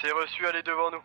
C'est reçu, allez devant nous.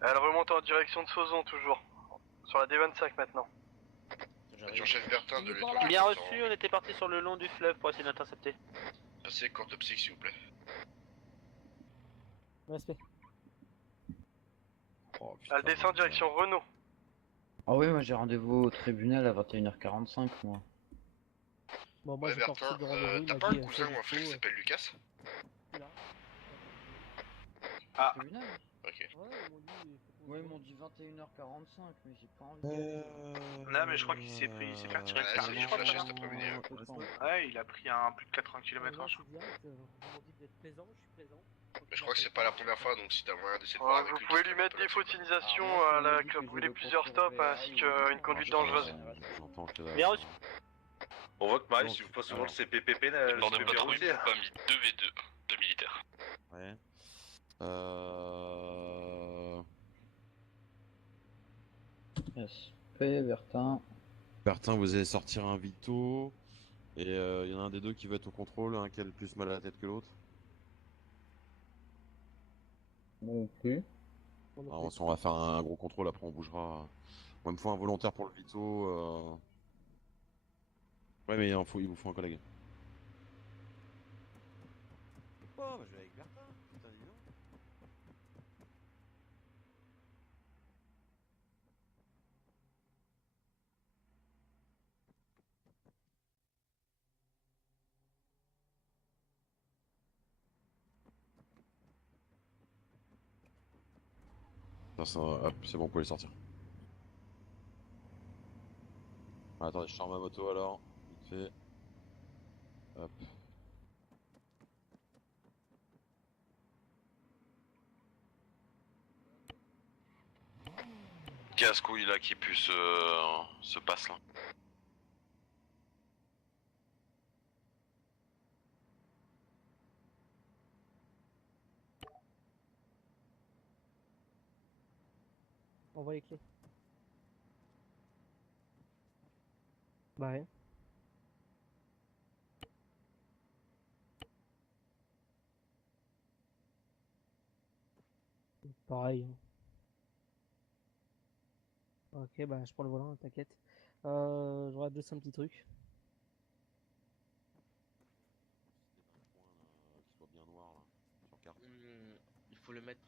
Elle remonte en direction de Sauzon toujours. Sur la D25 maintenant. Adjudant-chef Bertin de l'étoile. Bien reçu, on était parti sur le long du fleuve pour essayer d'intercepter. Passez corps d'obsèque s'il vous plaît. Respect. Oh, putain, Elle descend direction Renault. Ah oui, moi j'ai rendez-vous au tribunal à 21h45 moi. Bon, moi Ouais j'ai pas reçu Bertin, de rendez-vous. t'as il pas m'a un dit, cousin fais ou un frère qui du s'appelle Lucas? faux, là. Ah. Tribunal Ok. Ouais, ils m'ont dit 21h45, mais j'ai pas envie. Non mais je crois qu'il s'est fait retirer Ouais, le c'est permis, lui, je crois. flashé non cet après-midi. Ouais, il a pris un plus de 80 km/h. Mais je crois que c'est pas la première fois, donc si t'as moyen d'essayer de Ouais, voir avec vous lui. pouvez lui mettre des fautinisations, elle a brûlé plusieurs stops ainsi qu'une conduite dangereuse. J'entends que là. Bien reçu. On voit que Marie Donc, suit pas souvent alors. le CPPP. Lors de patrouille, pas mis 2v2 de militaires. Ouais. SP, Bertin. Bertin, vous allez sortir un Vito. Et il y en a un des deux qui va être au contrôle, un qui a le plus mal à la tête que l'autre. Non plus. Alors, on va faire un gros contrôle, après on bougera. Moi, il me faut un volontaire pour le Vito. Ouais, mais il vous faut un collègue. Oh, bah, je vais avec Bertin. Putain, dis donc. Hop, c'est bon, vous pouvez sortir. Ah, attendez, je sors ma moto alors. Vite fait. Hop. Casse-couille là qui pue se passe là. Envoie les clés. Bah ouais. Pareil. Ok, bah je prends le volant, t'inquiète. Je regarde juste un petit truc. Qui soit bien noir là, sur carte. Il faut le mettre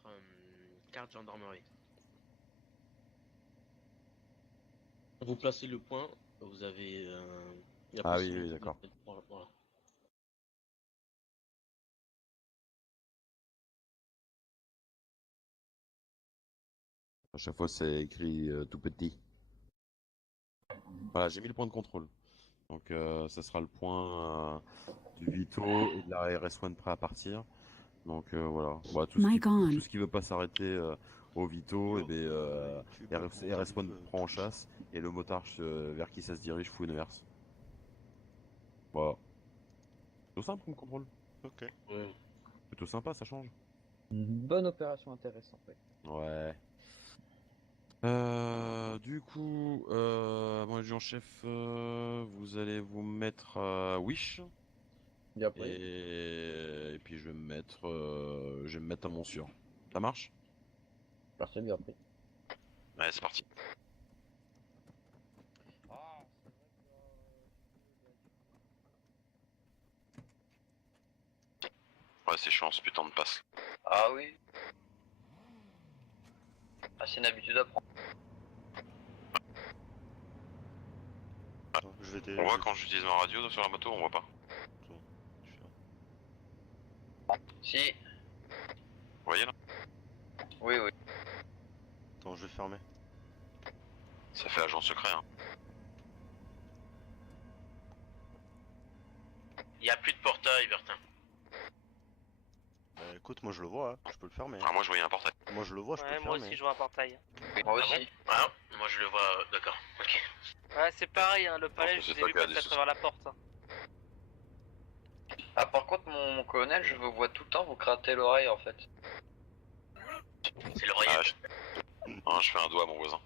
carte gendarmerie. Vous placez le point, vous avez. La Ah oui, possibilité oui, d'accord. Voilà. À chaque fois, c'est écrit tout petit. Voilà, j'ai mis le point de contrôle. Donc, ça sera le point du Vito et de la RS1 prêt à partir. Donc, voilà. Bah, tout ce qui veut pas s'arrêter au Vito, et RS1 prend en chasse. Et le motard vers qui ça se dirige, fouine verse. Voilà. plutôt simple comme contrôle. Ok. Ouais. Plutôt sympa, ça change. Une bonne opération intéressante, ouais. Ouais. Du coup, mon adjudant-chef, vous allez vous mettre Wish. Bien pris. Et puis je vais me mettre à mon sûr. Ça marche? Parfait, bien pris. Ouais, c'est parti. Ouais, c'est chiant ce putain de passe. Ah oui. Ah, c'est une habitude à prendre. Attends, je vais On voit quand j'utilise ma radio sur la moto, on voit pas. Si. Vous voyez là? Oui, oui. Attends, je vais fermer. Ça fait agent secret, hein. Il y a plus de portail, Bertin. Écoute, moi je le vois, hein. Je peux le fermer. Ah, moi je voyais un portail. Moi je le vois, je peux Ouais, le moi fermer. aussi je vois un portail. Moi aussi. Ah, moi je le vois, d'accord, ok. Ouais, c'est pareil, hein, le palais, Non, je c'est vous ai pas vu qu'il y a passer des à travers la porte. Hein. Ah, par contre, mon colonel, je vous vois tout le temps vous gratter l'oreille en fait. C'est l'oreillette. Je fais un doigt à mon voisin.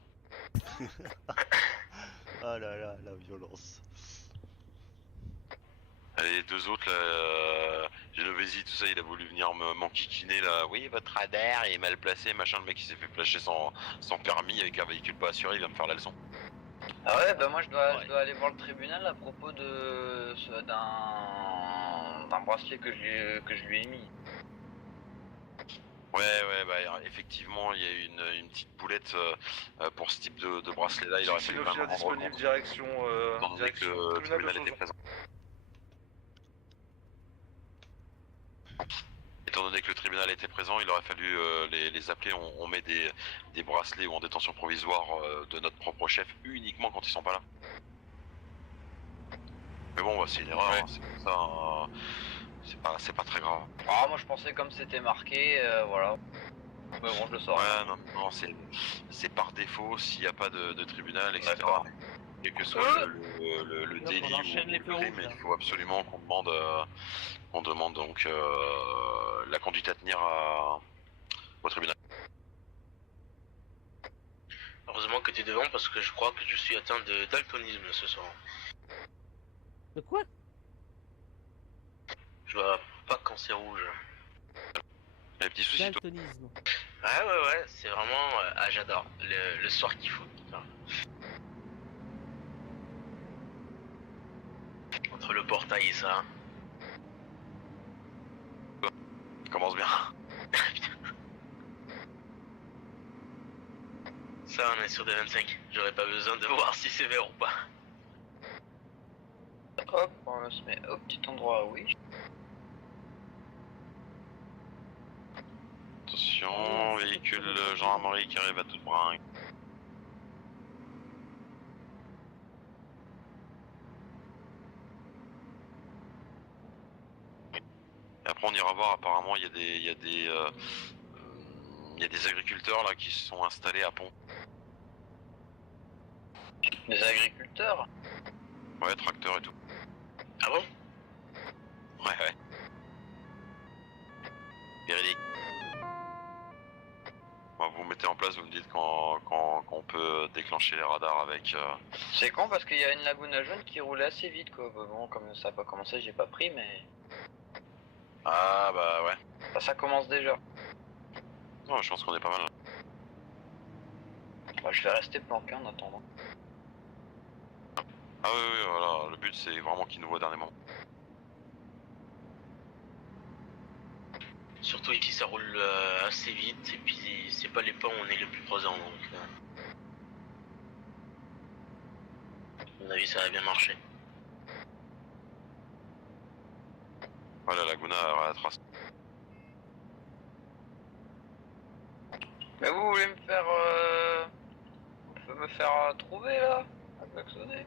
Ah là là, la violence. Les deux autres là, Genovesi, tout ça, il a voulu venir m'enquiquiner là. Oui, votre radar est mal placé, machin. Le mec il s'est fait flasher sans permis avec un véhicule pas assuré, il va me faire la leçon. Ah ouais, bah moi je dois aller voir le tribunal à propos de d'un bracelet que je lui ai mis. Ouais, bah effectivement, il y a eu une petite boulette pour ce type de bracelet là. Il aurait fallu vraiment rendre disponible, compte, direction. étant donné que le tribunal était présent. Étant donné que le tribunal était présent, il aurait fallu les appeler. On met des bracelets ou en détention provisoire de notre propre chef uniquement quand ils sont pas là. Mais bon, bah, c'est une erreur, hein, c'est comme ça. C'est pas très grave. Ah, moi je pensais comme c'était marqué, voilà. Mais bon, je le saurai. Ouais, non, c'est par défaut s'il n'y a pas de tribunal, etc. D'accord. Quel que soit le Donc, délit on enchaîne ou les le feux crime, rouges, là. il faut absolument qu'on demande donc la conduite à tenir au tribunal. Heureusement que t'es devant parce que je crois que je suis atteint de daltonisme ce soir. De quoi? Je vois pas quand c'est rouge. Les petits soucis, toi. Daltonisme. Ah ouais, c'est vraiment... ah j'adore, le soir qu'il faut. Putain. Entre le portail et ça. Commence bien. Ça on est sur des 25, j'aurais pas besoin de voir si c'est vert ou pas. Hop, on se met au petit endroit, oui. Attention, véhicule gendarmerie qui arrive à toute bringue. Et après on ira voir, apparemment il y a des agriculteurs là qui se sont installés à Pont. Les agriculteurs? Ouais, tracteurs et tout. Ah bon? Ouais. Véridique. Bon, vous mettez en place, vous me dites quand on peut déclencher les radars avec... C'est con parce qu'il y a une lagune jaune qui roulait assez vite quoi. Bon, comme ça a pas commencé, j'ai pas pris, mais Ah bah ouais. ça commence déjà. Non, je pense qu'on est pas mal là. Moi, je vais rester planqué en attendant. Ah oui, voilà, le but c'est vraiment qu'ils nous voient au dernier moment. Surtout ici ça roule assez vite et puis c'est pas les pas où on est le plus présent donc... à mon avis ça va bien marcher. Voilà, Laguna à la trace. Mais vous voulez me faire trouver là? À klaxonner?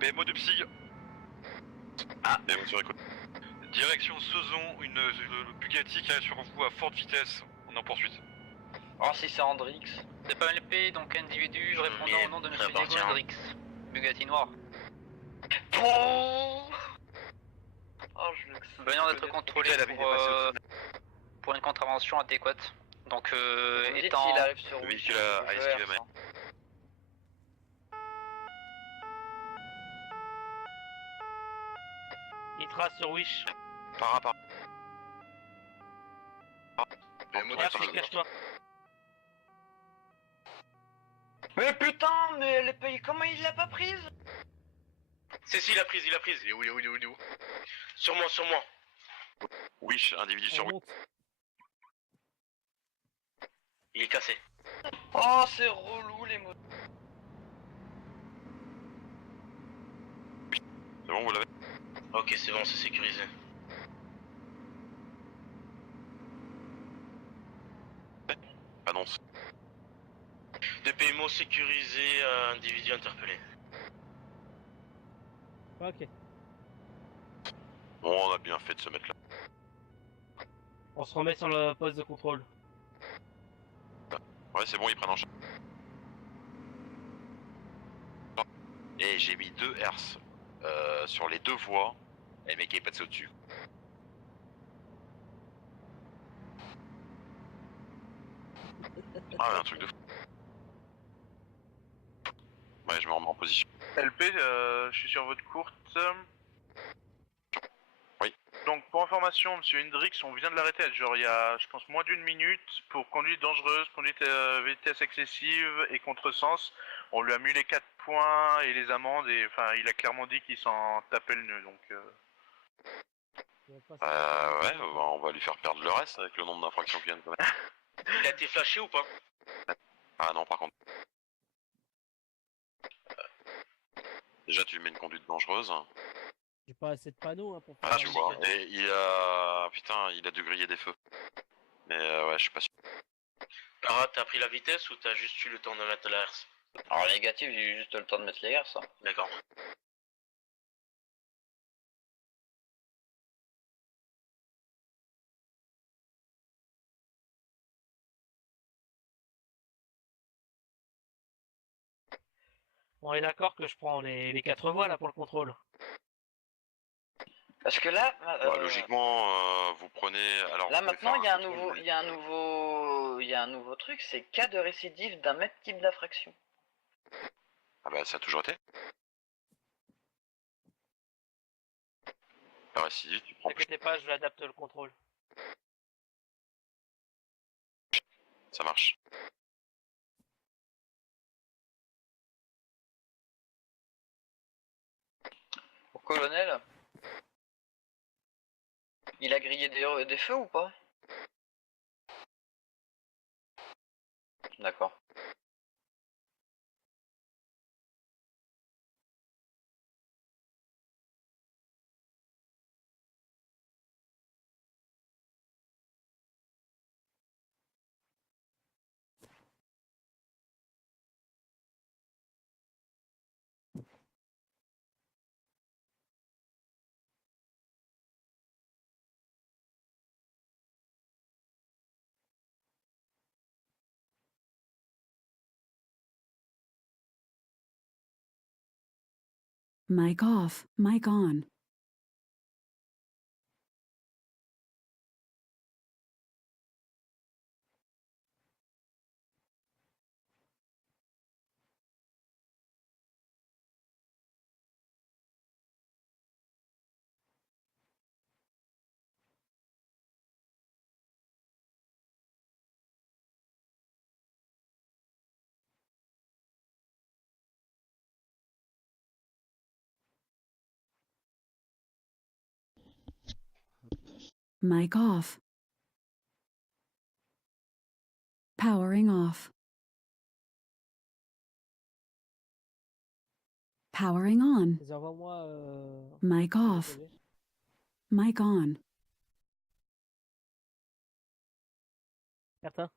BMO de Psy. Et vous sur écoute. Direction Sezon, une Bugatti qui arrive sur vous à forte vitesse. On est en poursuite. Oh, si c'est Hendrix. C'est pas LP, donc individu répondant au nom de monsieur Diego Hendrix. Bugatti noir. Pouh Venir d'être contrôlé pour une contravention adéquate. Donc, Vous dites étant... s'il arrive sur Le Wish, véhicule a je esquivé, RS, mais- hein. Il trace sur Wish. Par rapport. Mais moi, Regarde, t'as pas- cache-toi. Mais putain, mais les pays, comment il l'a pas prise? Si, il a prise, Il est où, il est où, il est où, il est où? Sur moi. Wish, individu On sur Wish. monte. Il est cassé. Oh, c'est relou les mots. C'est bon, vous l'avez? Ok, c'est bon, c'est sécurisé. Annonce. DPMO sécurisé, individu interpellé. Ok. Bon, on a bien fait de se mettre là. On se remet sur le poste de contrôle. Ouais, c'est bon, ils prennent en charge. Et j'ai mis 2 hertz sur les 2 voies. Et le mec il est passé au-dessus. Ah, mais un truc de fou. Ouais, je me remets en position. LP, je suis sur votre courte. Oui. Donc pour information, monsieur Hendrix, on vient de l'arrêter genre il y a, je pense, moins d'une minute pour conduite dangereuse, conduite vitesse excessive et contresens. On lui a mis les 4 points et les amendes et enfin il a clairement dit qu'il s'en tapait le nœud donc... Il va pas Ouais, bah, on va lui faire perdre le reste avec le nombre d'infractions qu'il vient de commettre. Il a été flashé ou pas? Ah non, par contre. Déjà, tu lui mets une conduite dangereuse. J'ai pas assez de panneaux hein, pour faire Ah, un tu jet. vois. Et il a. Putain, il a dû griller des feux. Mais ouais, je suis pas sûr. Para, t'as pris la vitesse ou t'as juste eu le temps de mettre la herse? Alors négatif, j'ai eu juste le temps de mettre les airs, ça. D'accord. On est d'accord que je prends les 4 voies là pour le contrôle. Parce que là, Bah, logiquement, vous prenez. Alors, là vous pouvez maintenant faire il y a un contrôle nouveau, de- il y a un nouveau truc, c'est cas de récidive d'un même type d'infraction. Ah bah, ça a toujours été. La récidive, tu prends plus. T'inquiète pas, je vais adapter le contrôle. Ça marche. Au colonel, il a grillé des feux ou pas? D'accord. Mic off, mic on. Mic off. Powering off. Powering on. Vas-y, envoie-moi. Mic le off. CV. Mic on. Certain.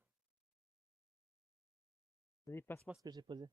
Vas-y, passe-moi ce que j'ai posé.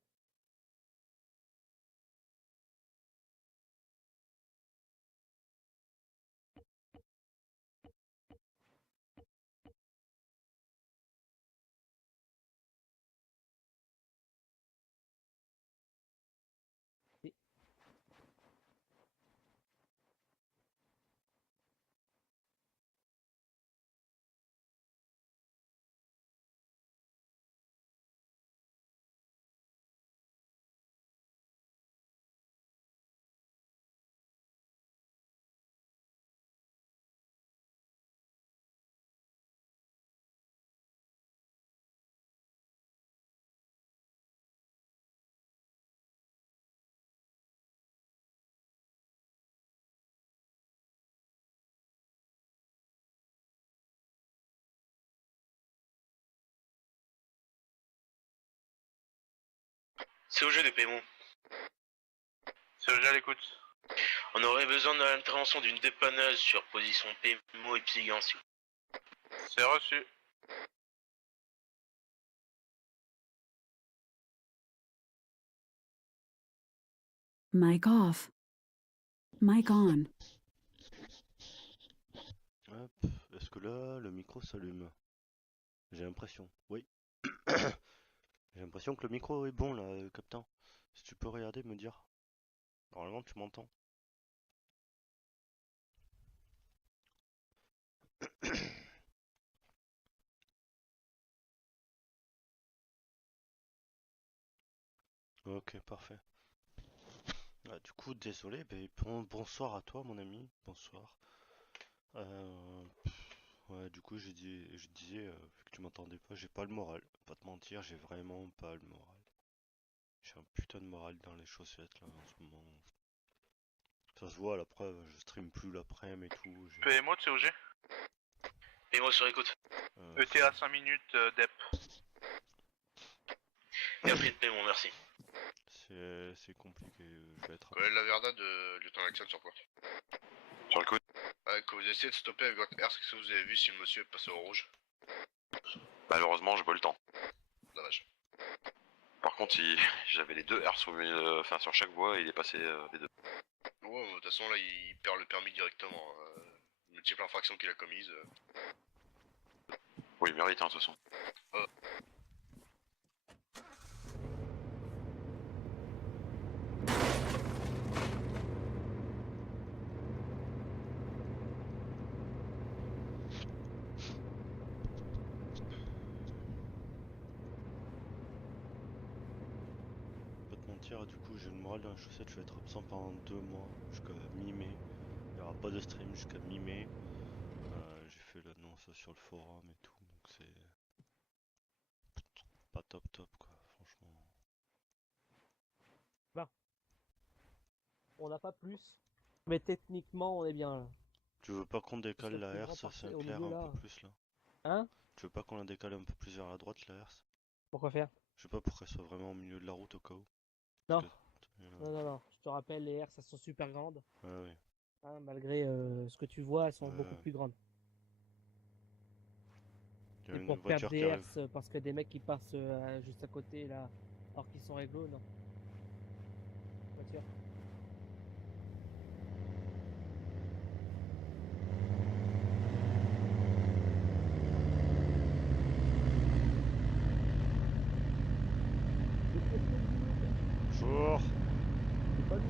C'est au jeu de paiement. C'est au jeu à l'écoute. On aurait besoin de l'intervention d'une dépanneuse sur position PMO et Psygan. C'est reçu. Mic off. Mic on. Hop. Est-ce que là, le micro s'allume? J'ai l'impression. Oui. J'ai l'impression que le micro est bon là, captain. Si tu peux regarder, me dire. Normalement, tu m'entends. Ok, parfait. Ah, du coup, désolé, mais bonsoir à toi, mon ami. Bonsoir. Ouais, du coup, je disais, vu que tu m'entendais pas, j'ai pas le moral. Pas te mentir, j'ai vraiment pas le moral. J'ai un putain de moral dans les chaussettes là en ce moment. Ça se voit, la preuve, je stream plus l'après-midi et tout. PMO, c'est au G. PMO sur écoute. ETA 5 minutes, DEP. Et après de paiement, merci. C'est compliqué, je vais être... Colonel Laverda de lieutenant Alexandre sur quoi? Sur le coup. Quand vous essayez de stopper avec votre R, est-ce que vous avez vu si le monsieur est passé au rouge? Malheureusement, j'ai pas eu le temps. Dommage. Par contre, j'avais les deux R sur, sur chaque voie et il est passé les deux. Ouais, de toute façon, là, il perd le permis directement. Multiple infractions qu'il a commises. Oui, il mérite, hein, de toute façon. Du coup, j'ai le moral dans la chaussette, je vais être absent pendant 2 mois, jusqu'à mi-mai. Il n'y aura pas de stream jusqu'à mi-mai. J'ai fait l'annonce sur le forum et tout, donc c'est pas top quoi, franchement. Bah. On n'a pas plus. Mais techniquement, on est bien là. Tu veux pas qu'on décale la plus herse, grand ça au éclaire milieu, un là. peu plus là? Hein? Tu veux pas qu'on la décale un peu plus vers la droite, la herse? Pourquoi faire? Je sais pas, pour qu'elle soit vraiment au milieu de la route au cas où. Non. Que... Non. Je te rappelle, les herses, elles sont super grandes. Ah oui. Hein, malgré ce que tu vois, elles sont beaucoup plus grandes. Il y a Et une pour perdre voiture des qui arrive. herses parce que des mecs qui passent juste à côté là, alors qu'ils sont réglo, non. Voiture. Bonjour. C'est pas lui.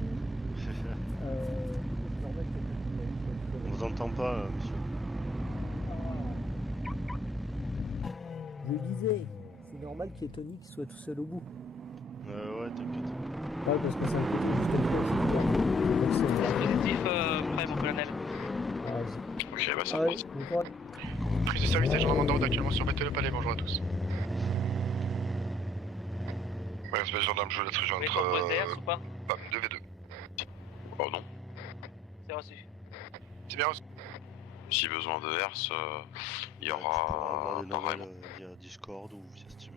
On vous entend pas, monsieur. Je disais, c'est normal qu'il y ait Tony qui soit tout seul au bout. Ouais, t'inquiète. Ouais, parce que c'est un peu Dispositif prêt, mon colonel. Ok, bah c'est Ah ouais, parti. Prise de service, agent Amanda actuellement sur Bête le Palais, bonjour à tous. Ouais, espèce de gendarme, je vais être Vous voulez rejoindre. proposer herse ou pas? Bam, 2v2. Oh non. C'est reçu. C'est bien reçu. Si besoin de herse, il y Tu pourras avoir aura des pareil. nouvelles via Discord ou via Steam.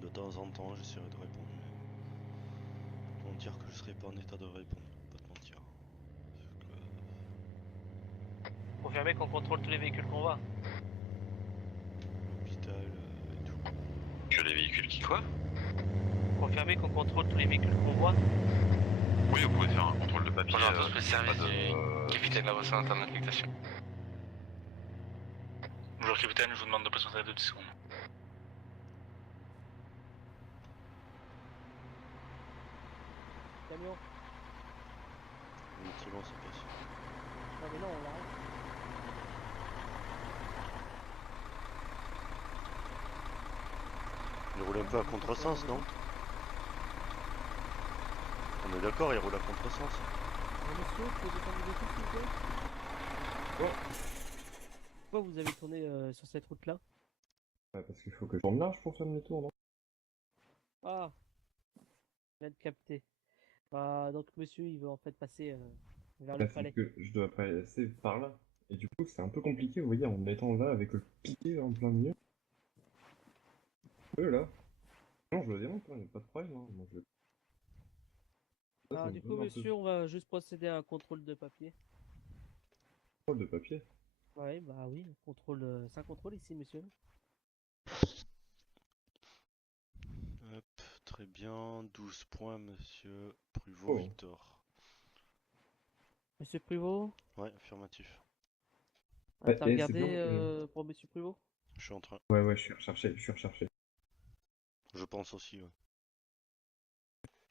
De temps en temps, j'essaierai de répondre. Mais... Pour mentir que je serai pas en état de répondre, pas te mentir. Confirmez qu'on contrôle tous les véhicules qu'on voit. L'hôpital et tout. Que les véhicules qui quoi? Confirmez qu'on contrôle tous les véhicules qu'on voit. Oui, vous pouvez faire un contrôle de papier. Bonjour à tous, le service pas de- du capitaine Lavosin interne d'affectation. Bonjour capitaine, je vous demande de patienter 2 secondes. Camion. Oui, c'est bon, c'est passé. Non mais non, on l'arrête. Il roule un peu à contresens, non? On est d'accord, il roule à contresens. Monsieur, vous pouvez descendre le véhicule, s'il vous plaît? Bon. Pourquoi vous avez tourné sur cette route-là? Ouais, parce qu'il faut que je tourne large pour faire demi-tour, non? Ah, je viens de capter. Donc monsieur, il veut en fait passer vers le Bah, c'est palais. que je dois passer par là. Et du coup, c'est un peu compliqué, vous voyez, en me mettant là avec le piqué en plein milieu. Là. Non, je le démonte, hein, y a pas de problème. Hein. Moi, je... Ça Alors me du coup, donne un peu monsieur, on va juste procéder à un contrôle de papier. de papier. Ouais, bah oui, contrôle, c'est un contrôle ici, monsieur. Hop, très bien. 12 points, monsieur Pruvot Oh. Victor. Monsieur Pruvot, Ouais, affirmatif. t'as c'est regardé bon, pour monsieur Pruvot? Je suis en train. Ouais, je suis recherché, Je pense aussi, ouais.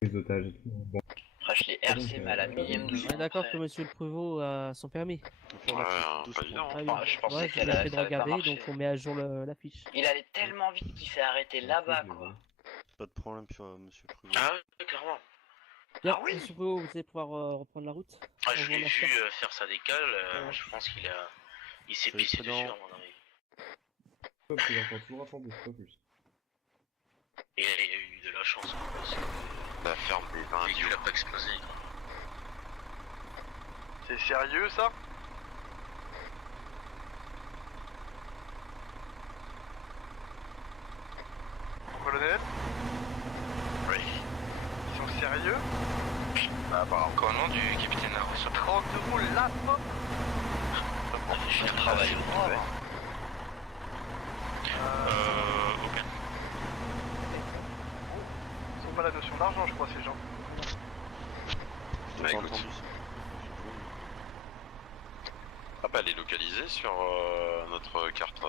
Les otages et tout. Bon. Ah, je l'ai RC, mais à la millième de On est seconde d'accord près. que monsieur le Pruvot a son permis. Affirmatif, Ouais, 12 pas points. évident. Ah oui, Ah, je pensais ouais, qu'elle j'ai bien fait de ça avait pas regarder, marché. donc on met à jour la fiche. Il allait tellement vite qu'il s'est arrêté là-bas, quoi. Pas de problème, monsieur Pruvot. Ah ouais, clairement. Bien, Ah oui. monsieur Pruvot, vous allez pouvoir reprendre la route. Ah, On je vous l'ai remercie. vu faire sa décale, je pense il s'est Soyez pissé dessus prudent. à mon avis. Pas plus, j'entends toujours attendre, pas plus. Et il a eu de la chance, quoi, parce que La ferme des le 20 véhicule a pas explosé. Quoi. C'est sérieux ça? Mon colonel? Oui. Ils sont sérieux? Bah, encore non du capitaine Arroso. 30 euros la pop? Ça fait cher travail au bras. Ok. Ils ont pas la notion d'argent, je crois, ces gens. J'ai Bah, pas écoute. entendu. Ah bah elle est localisée sur notre carte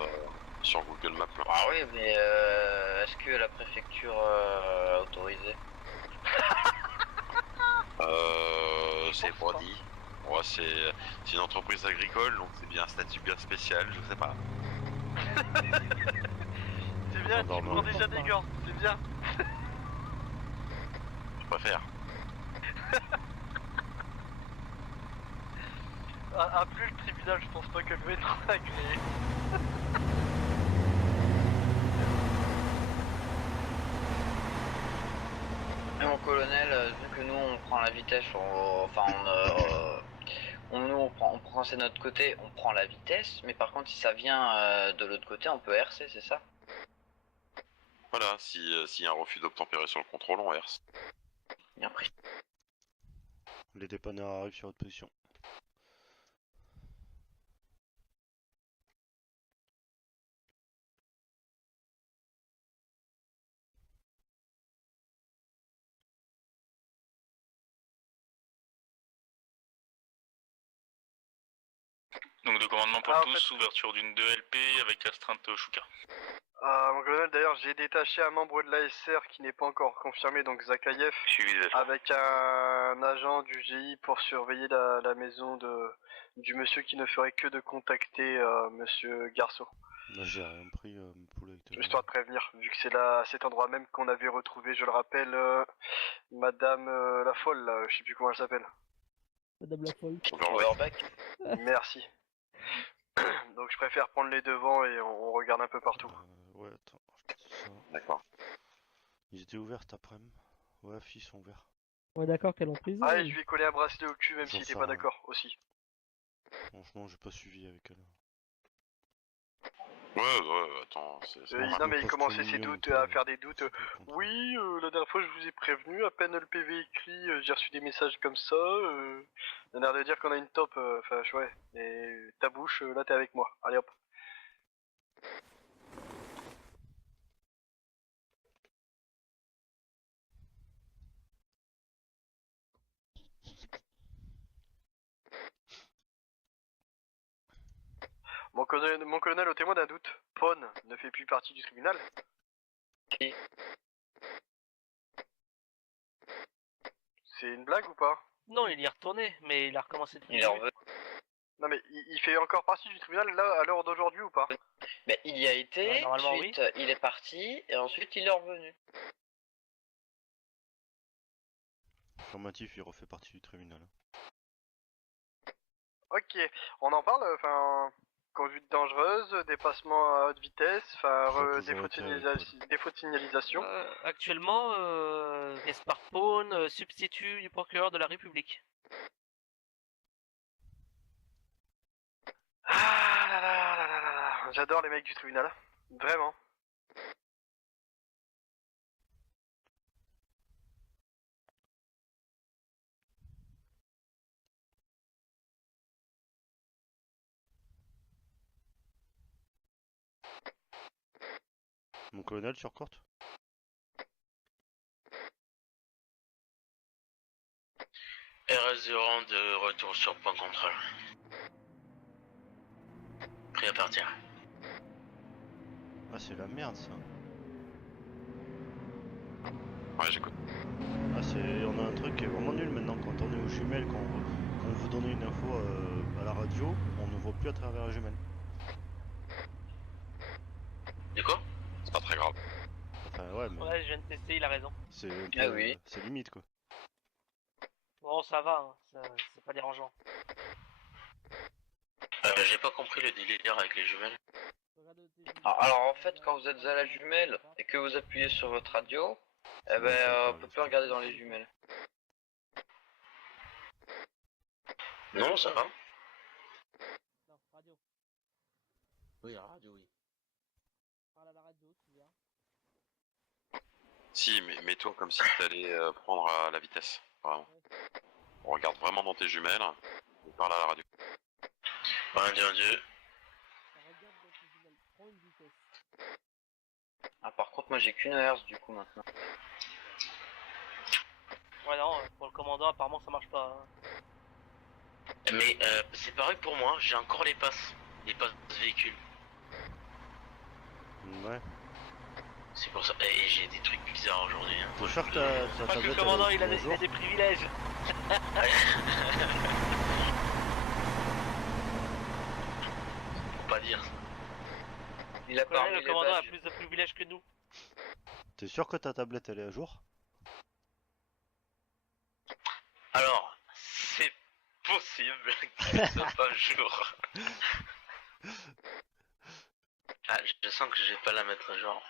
sur Google Maps. Là. Ah oui, mais est-ce que la préfecture a autorisé? C'est pas dit. Ouais, c'est une entreprise agricole, donc c'est bien un statut bien spécial, je sais pas. C'est bien, tu prends déjà des gants, c'est bien. Je préfère. Plus le tribunal, je pense pas qu'elle va être agréée. Mais mon colonel, vu que nous on prend la vitesse, on prend c'est notre côté, on prend la vitesse, mais par contre si ça vient de l'autre côté, on peut RC, c'est ça? Voilà, s'il y a un refus d'obtempérer sur le contrôle, on verse. Bien pris. Les dépanneurs arrivent sur votre position. Donc de commandement pour Ah, en tous, fait- ouverture d'une 2LP avec astreinte au Shuka. Mon colonel, d'ailleurs, j'ai détaché un membre de l'ASR qui n'est pas encore confirmé, donc Zakayev, Suivi des avec un agent du GI pour surveiller la maison du monsieur qui ne ferait que de contacter monsieur Garceau. Là, j'ai rien pris, mes poulets. Histoire de prévenir, vu que c'est là, à cet endroit même qu'on avait retrouvé, je le rappelle, madame la folle, là, je sais plus comment elle s'appelle. Madame la folle. Overbeck. Merci. Donc je préfère prendre les devants et on regarde un peu partout. Ouais, attends, je te dis ça. D'accord. Ils étaient ouverts cet après-midi. Ouais, ils sont ouverts. On est d'accord qu'elle est en prison. Ah, et je lui ai collé un bracelet au cul, même J'en s'il était sais pas rien. d'accord, aussi. Franchement, j'ai pas suivi avec elle. Ouais, attends, c'est normal. Non mais il Poste commençait ses mignon, doutes, toi. à faire des doutes. Oui, la dernière fois je vous ai prévenu, à peine le PV écrit, j'ai reçu des messages comme ça. Il a l'air de dire qu'on a une top, enfin ouais. Et ta bouche, là t'es avec moi. Allez hop. Mon colonel au témoin d'un doute. Pone ne fait plus partie du tribunal. Qui? C'est une blague ou pas? Non, il y est retourné, mais il a recommencé de Il est revenu. Non mais il fait encore partie du tribunal là à l'heure d'aujourd'hui ou pas? Ben, il y a été, normalement, ensuite il est parti, et ensuite il est revenu. Affirmatif, il refait partie du tribunal. Ok, on en parle, enfin, conduite dangereuse, dépassement à haute vitesse, enfin, défaut de signalisation. Actuellement, Gaspard Pone, substitut du procureur de la République. Ah là là là là là là, j'adore les mecs du tribunal, vraiment. Mon colonel sur courte. RS-0 de retour sur point contrôle. Prêt à partir. Ah, c'est la merde ça. Ouais, j'écoute. Ah, on a un truc qui est vraiment nul maintenant quand on est aux jumelles, quand on veut donner une info à la radio, on ne voit plus à travers la jumelle. De quoi? C'est pas très grave. Enfin, ouais, mais. Ouais, je viens de tester, il a raison. C'est Ah oui. C'est limite quoi. Bon, ça va, hein. C'est pas dérangeant. J'ai pas compris le délire avec les jumelles. Alors en fait, quand vous êtes à la jumelle et que vous appuyez sur votre radio, eh ben on peut plus regarder dans les jumelles. Non, ça va. Non, radio. Oui, la radio, oui. Parle à la radio, tu viens. Si, mais mets-toi comme si t'allais prendre à la vitesse. Vraiment. On regarde vraiment dans tes jumelles et parle à la radio. 1, 2, 1, 2. Regarde dans tes jumelles, prends une vitesse. Ah par contre moi j'ai qu'une herse du coup maintenant. Ouais non, pour le commandant apparemment ça marche pas. Hein. Mais c'est pareil pour moi, j'ai encore les passes véhicules. Ouais. C'est pour ça, et j'ai des trucs bizarres aujourd'hui. Hein. T'es sûr que ta Pas que le tablette, commandant elle il a est toujours des privilèges. Faut pas dire ça. Il a pas Ouais, remis le les commandant a badges. plus de privilèges que nous. T'es sûr que ta tablette elle est à jour? Alors, c'est possible qu'elle soit pas à jour. Ah, je sens que je vais pas la mettre à jour.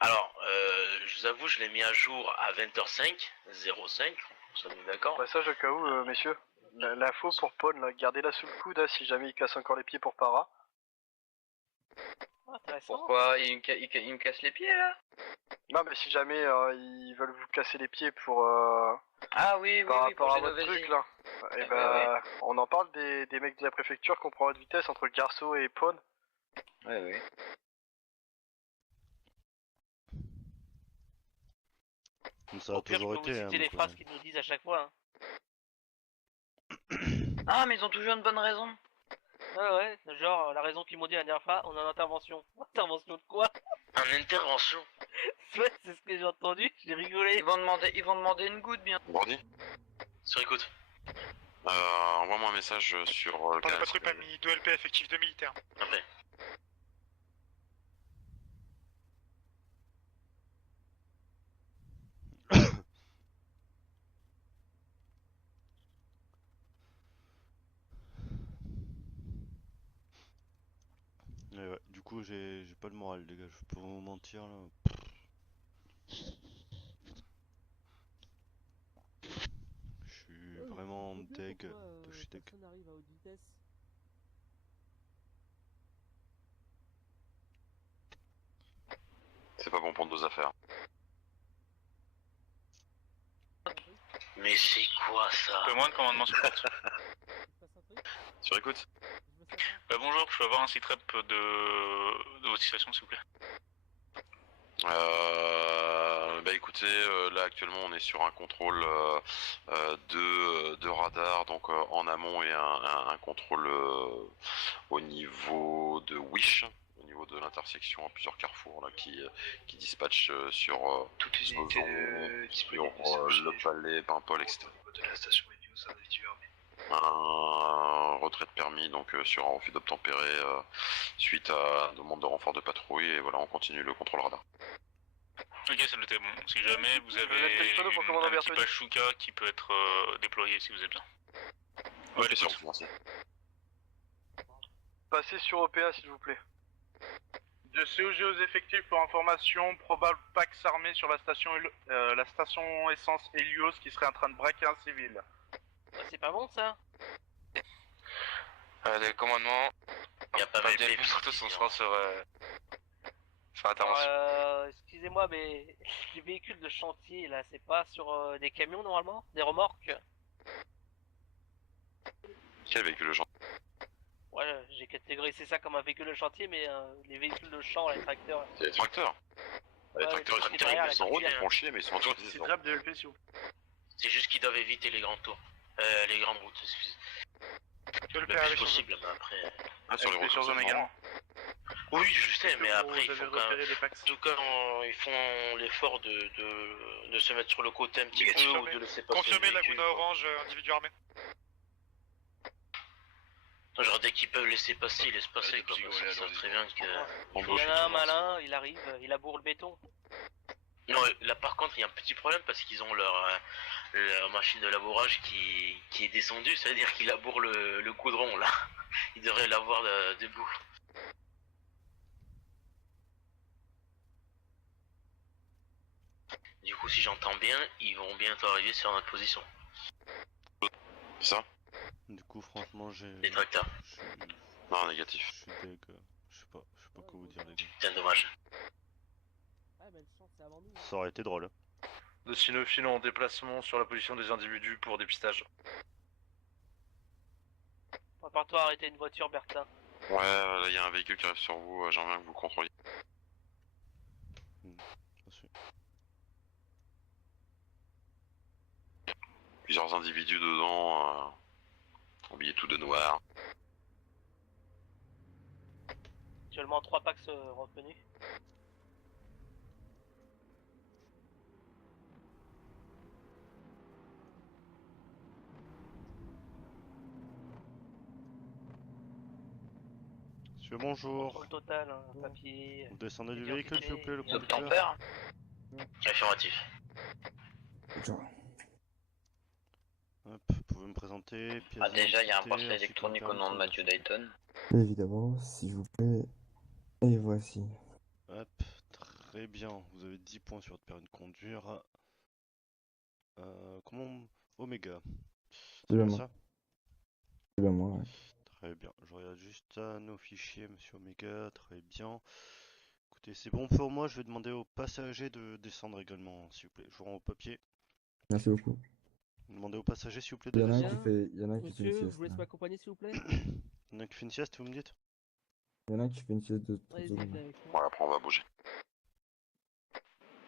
Alors, je vous avoue, je l'ai mis à jour à 20h05, 05, on est d'accord. Passage au cas où, messieurs. L'info pour Paul, là, gardez-la sous le coude hein, si jamais il casse encore les pieds pour Para. Pourquoi il me casse les pieds là? Non mais si jamais ils veulent vous casser les pieds pour Ah oui, par oui, pour rapport à votre Genovesi. truc là. Et ben on en parle des mecs de la préfecture qu'on prend à haute vitesse entre Garceau et Paul. Ouais oui. Comme ça a Au pire, je toujours peux vous été. citer les phrases qu'ils nous disent à chaque fois. Hein. Ah mais ils ont toujours une bonne raison. Ouais, genre la raison qu'ils m'ont dit la dernière fois, on a une intervention. Intervention de quoi? En intervention. Ouais, c'est ce que j'ai entendu, j'ai rigolé. Ils vont demander une goutte bien. Bordy, Sur écoute. envoie-moi un message sur le Pas de canal. patrouille parmi 2 LP effectifs de militaires. Après. Ouais, du coup j'ai pas le moral les gars, je peux pas vous mentir là. Je suis vraiment deg de chez deg. Personne arrive à haute vitesse. C'est pas bon pour nos affaires. Mais c'est quoi ça? Un peu moins de commandement sur porte. Sur écoute. Bonjour, je peux avoir un site-rep de votre situation s'il vous plaît. Bah écoutez, là actuellement on est sur un contrôle de radar, donc en amont et un contrôle au niveau de Wish, au niveau de l'intersection à plusieurs carrefours là, qui dispatchent sur Toutes les Sauzon, unités sur disponibles le Palais, Paimpol, etc. de la station radio, ça va être vermé. Un retrait de permis donc sur un refus d'obtempérer suite à demande de renfort de patrouille, et voilà on continue le contrôle radar. Ok, ça me bon. Si jamais vous avez téléphone pour commandant un Bertoni. équipage Shuka qui peut être déployé si vous êtes besoin. Ok, c'est bon, merci. Passez sur OPA s'il vous plaît. De COG aux effectifs pour information, probable Pax armé sur la station essence Helios qui serait en train de braquer un civil. Bah, c'est pas bon ça. Le commandement. Y a pas mal de surtout on sera sur intervention. Excusez-moi, mais les véhicules de chantier là, c'est pas sur des camions normalement? Des remorques? Quel véhicule de genre? Ouais, j'ai catégorisé ça comme un véhicule de chantier, mais les véhicules de champ, les tracteurs. C'est des tracteurs. Les Ouais, tracteurs, les ils derrière, sont routes, la ils font chier, mais ils sont autour des C'est gens. grave de LP, s'il vous plaît. C'est juste qu'ils doivent éviter les grands tours. Les grandes routes, excusez. Tu veux Le le faire plus avec possible, mais après... Ah, sur les routes, sur zone c'est également. Oui, je sais, Est-ce que mais vous après, ils avez font quand repéré même... des fax En tout cas, ils font l'effort de se mettre sur le côté un petit peu ou de laisser passer Confirmé, le véhicule, Laguna quoi. Orange, individu armé. Genre, dès qu'ils peuvent laisser passer, ils laissent passer, quoi. Parce qu'ils savent très bien que... Il y en a un malin, il arrive, il abourre le béton. Non, là par contre, il y a un petit problème parce qu'ils ont leur machine de labourage qui est descendue, ça veut dire qu'ils labourent le goudron là. Ils devraient l'avoir debout. Du coup, si j'entends bien, ils vont bientôt arriver sur notre position. C'est ça? Du coup, franchement, j'ai. Les tracteurs. Non, négatif. Je suis deg. Je sais pas quoi vous dire, les gars. C'est dommage. Ah, mais le champ, c'est avant nous. Ça aurait été drôle. De cynophiles en déplacement sur la position des individus pour dépistage. Prépare-toi à arrêter une voiture, Bertin. Ouais, là, il y a un véhicule qui arrive sur vous, j'aimerais bien que vous contrôliez. Plusieurs individus dedans, habillés tout de noir. Actuellement 3 packs reconnus. Monsieur, bonjour. Contrôle total, hein, papier. Vous descendez du véhicule, s'il vous plaît, le Obtempère. Affirmatif. Hop, vous pouvez me présenter. Ah, déjà, il y a un pièce bracelet d'identité, électronique au ensuite nom de Mathieu Dayton. Évidemment, s'il vous plaît. Et voici. Hop, très bien. Vous avez 10 points sur votre permis de conduire. Comment... Omega. C'est bien bien moi. ça? C'est bien moi, ouais. Très bien. Je regarde juste nos fichiers, monsieur Omega. Très bien. Écoutez, c'est bon pour moi. Je vais demander aux passagers de descendre également, s'il vous plaît. Je vous rends au papier. Merci beaucoup. Demandez aux passagers, s'il vous plaît, Il y de en a un descendre. il y en a un qui fait une Monsieur, sieste. vous laissez là. m'accompagner s'il vous plaît? Il y en a qui fait une sieste, vous me dites? Il y en a un qui fait une sieste de 30 Allez-y, secondes. venez avec moi. Bon, après on va bouger.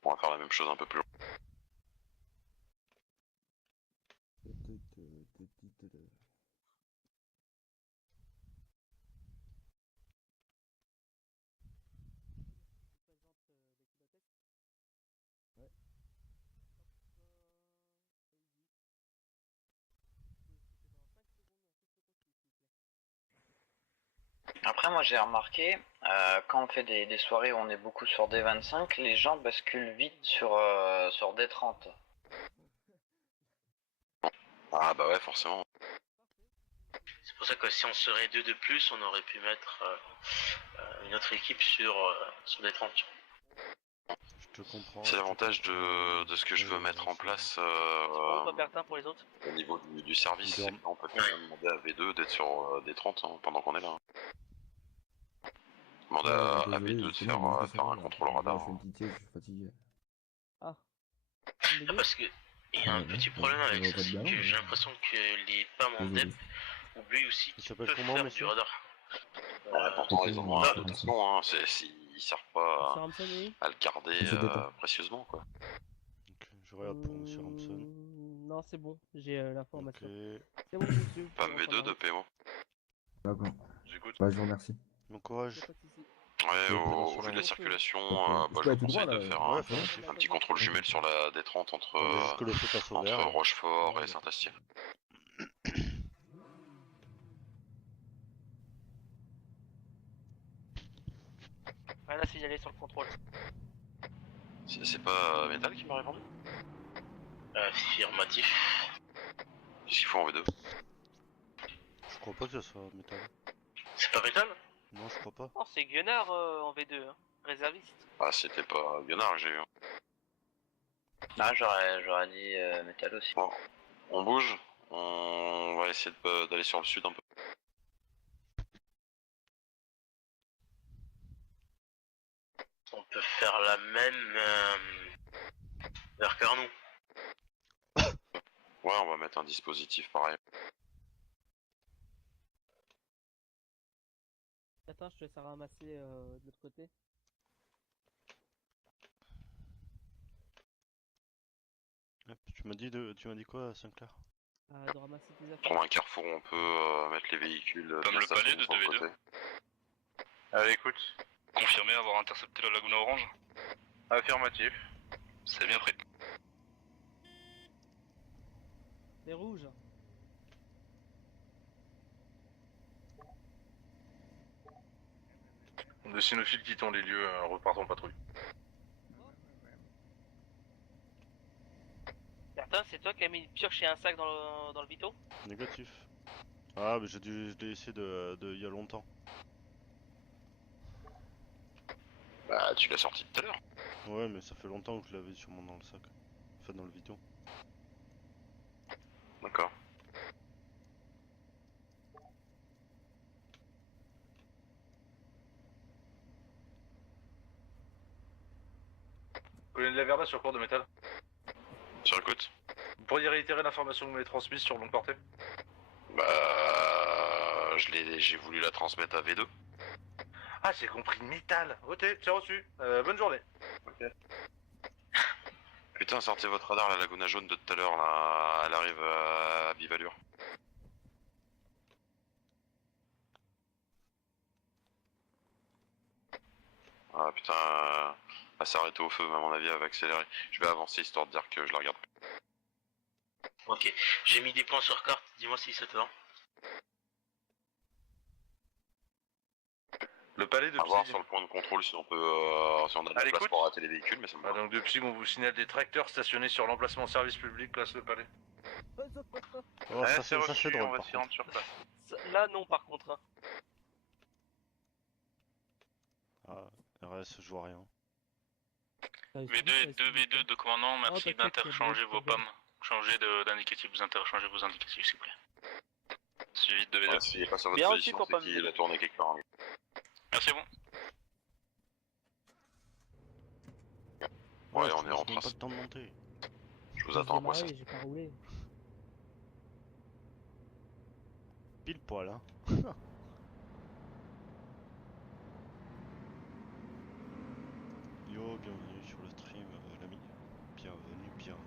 On va faire la même chose un peu plus loin. Après, moi j'ai remarqué, quand on fait des soirées où on est beaucoup sur D25, les gens basculent vite sur D30. Ah bah ouais, forcément. C'est pour ça que si on serait deux de plus, on aurait pu mettre une autre équipe sur des 30. Je te comprends. C'est l'avantage de ce que je veux mettre en place Pas Bertin pour les autres. au niveau du service. C'est qu'on peut quand même demander à V2 d'être sur des 30 pendant qu'on est là. Demander à V2 de faire un contrôle radar. Je fais une petite sieste, je suis fatigué. Parce que il y a un petit problème avec ça, c'est que j'ai l'impression que les PAM en dep oublient aussi qu'ils peuvent comment, faire monsieur du radar. Ouais, pourtant ils ont un attention, hein, ils servent pas Monsieur Ramson, oui. à le garder précieusement quoi. Je regarde pour monsieur Ramson. Non, c'est bon, j'ai l'information. Ok. C'est bon, monsieur. PAM V2 de PMO. D'accord. J'écoute. Bah, je vous remercie. Bon courage. Ouais, au vu de la circulation, bah, je vous conseille de faire un petit contrôle jumelle sur la D30 entre Rochefort et Saint-Astier. Rien à signaler sur le contrôle. C'est pas Metal qui m'a répondu? Affirmatif. Qu'est-ce qu'il faut en V2? Je crois pas que ça soit métal. C'est pas métal? Non, je crois pas. Oh, c'est Guenard en V2, hein. Réserviste. Ah, c'était pas Guenard que j'ai eu. Ah, j'aurais dit métal aussi. Bon, on bouge. On va essayer d'aller sur le sud un peu. On peut faire la même vers Carnou. Ouais, on va mettre un dispositif pareil. Attends, je te laisse ramasser de l'autre côté. Hop, tu m'as dit quoi, Sinclair? De ramasser tes affaires. Pour un carrefour, on peut mettre les véhicules. Comme bien le palais de stationnés sur le 2v2. côté. Allez, écoute. Confirmé avoir intercepté la Laguna Orange. Affirmatif. C'est bien pris. Les rouges. De cynophiles quittant les lieux, repartons en patrouille. Bertin, c'est toi qui as mis une pioche et un sac dans le Vito? Négatif. Ah, mais je l'ai essayé de il y a longtemps. Bah, tu l'as sorti tout à l'heure. Ouais, mais ça fait longtemps que je l'avais sûrement dans le sac. Enfin, dans le Vito. D'accord. Colonel Laverna sur cours de métal. Sur écoute. Vous pourriez réitérer l'information que vous m'avez transmise sur longue portée? Bah, j'ai voulu la transmettre à V2. Ah, j'ai compris métal. Ok, c'est reçu. Bonne journée. Ok. Putain, sortez votre radar, la Laguna jaune de tout à l'heure, là, elle arrive à bivalure. Ah putain, elle s'est arrêtée au feu, mais à mon avis elle va accélérer. Je vais avancer histoire de dire que je la regarde. Ok, j'ai mis des points sur carte, dis-moi si ça te va. Le palais de À voir Psy. sur le point de contrôle si on peut, si on a de la Allez, place écoute. pour arrêter les véhicules, mais ça me va. Donc depuis on vous signale des tracteurs stationnés sur l'emplacement service public, place le palais. Oh, ça c'est drôle. on va par s'y rendre contre. sur place. Là non par contre. Hein. Ah, RS, je vois rien. V2 et 2v2 de commandant, merci d'interchanger vos PAM. Changez d'indicatif, vous interchangez vos indicatifs s'il vous plaît. Suivi de 2v2. Ouais, s'il est pas sur votre Bien reçu position, pour c'est pas qu'il me a tourné quelque part. Merci bon. Ouais, je on te est laisse en même trace. pas le temps de monter. Je vous attends, moi ça. J'ai pas roulé. Pile poil, hein. Yo, bienvenue sur le stream, l'ami. Bienvenue, bienvenue.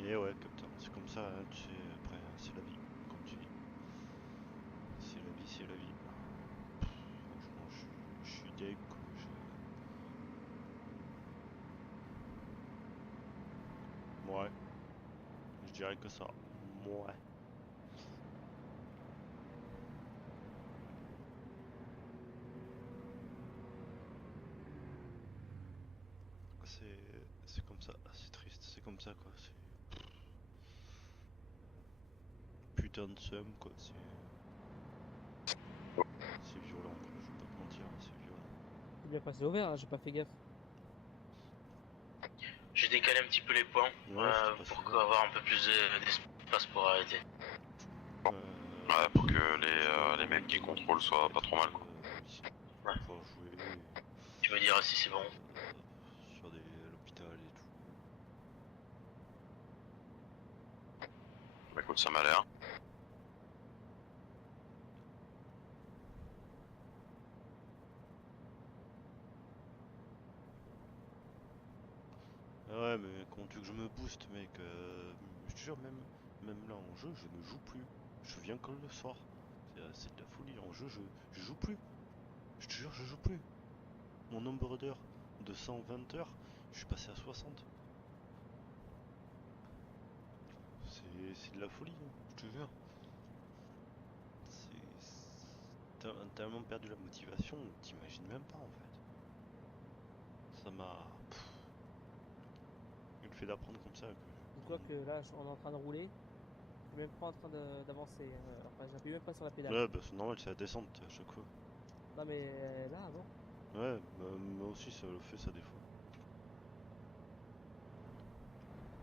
Et ouais, Captain, c'est comme ça, hein, tu sais, après, c'est la vie, comme tu dis. C'est la vie, c'est la vie. Franchement, je suis deg, quoi. Ouais. Je dirais que ça. Ouais. C'est comme ça, c'est triste, c'est comme ça quoi, c'est... Putain de seum quoi, c'est violent quoi, je vais pas te mentir, c'est violent. C'est bien passé au vert, hein, j'ai pas fait gaffe. J'ai décalé un petit peu les points pour avoir un peu plus d'espace pour arrêter. Ouais, pour que les mecs qui contrôlent soient pas trop mal quoi. Ouais. Tu me diras si c'est bon. Sur l'hôpital et tout. Bah écoute, ça m'a l'air. Ouais mais comment tu veux que je me booste mec, je te jure même là en jeu je ne joue plus. Je viens que le soir. C'est de la folie, en jeu je joue plus. Je te jure je joue plus. Mon nombre d'heures de 120 heures, je suis passé à 60. C'est de la folie, hein, je te jure. T'as tellement perdu la motivation, t'imagines même pas en fait. Ça m'a... Le fait d'apprendre comme ça. Dis-toi que là, on est en train de rouler. Je suis même pas en train d'avancer. Enfin, j'appuie même pas sur la pédale. Ouais, bah c'est normal, c'est la descente à chaque fois. Non, mais là, avant. Ouais, bah, moi aussi ça le fait ça des fois.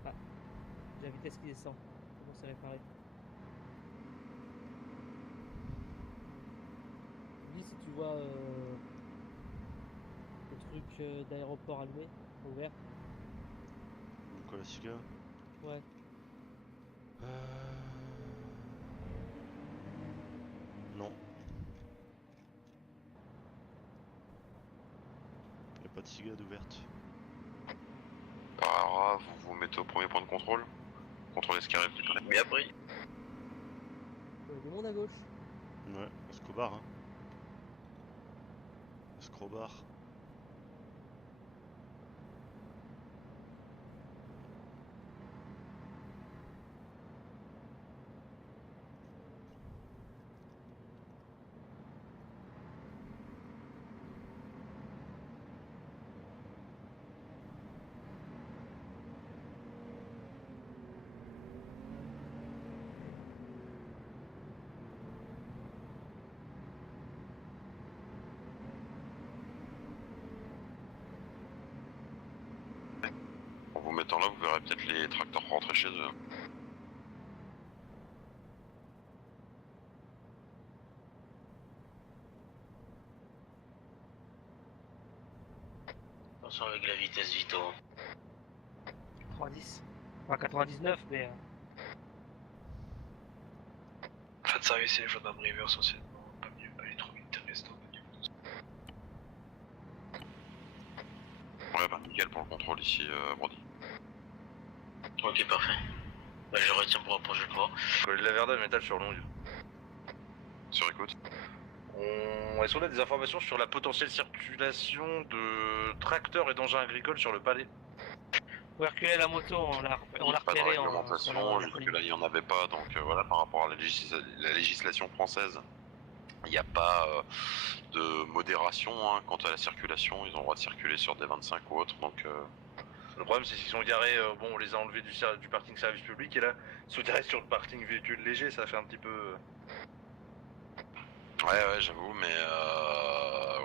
Ah, j'ai la vitesse qui descend. Comment c'est réparé? Dis si tu vois le truc d'aéroport allumé, ouvert. Quoi, la cigare? Ouais. Non. Y'a pas de cigade ouverte. Par vous vous mettez au premier point de contrôle. Contrôlez ce qui arrive du palais. Bien pris. Du monde à gauche. Ouais, Escobar hein. Escobar. En vous mettant là, vous verrez peut-être les tracteurs rentrer chez eux. Attention avec la vitesse Vito. 90. Enfin 99, mais. Pas de service et les gendarmeries essentiellement. Pas mieux, pas aller trop vite, resto. Ouais, bah nickel pour le contrôle ici, Brody. Ok, parfait. Bah, je retiens pour approcher le port. Coller de la verdade métal sur longue. Sur écoute. Est-ce qu'on a des informations sur la potentielle circulation de tracteurs et d'engins agricoles sur le palais? Faut reculer la moto, on l'a Pas de repéré réglementation, jusque-là il n'y en avait pas, donc voilà, par rapport à la législation française, il n'y a pas de modération hein, quant à la circulation, ils ont le droit de circuler sur des 25 ou autres, donc... Le problème c'est qu'ils sont garés, bon on les a enlevés du parking service public et là, ils sont garés sur le parking véhicule léger, ça fait un petit peu... Ouais, j'avoue, mais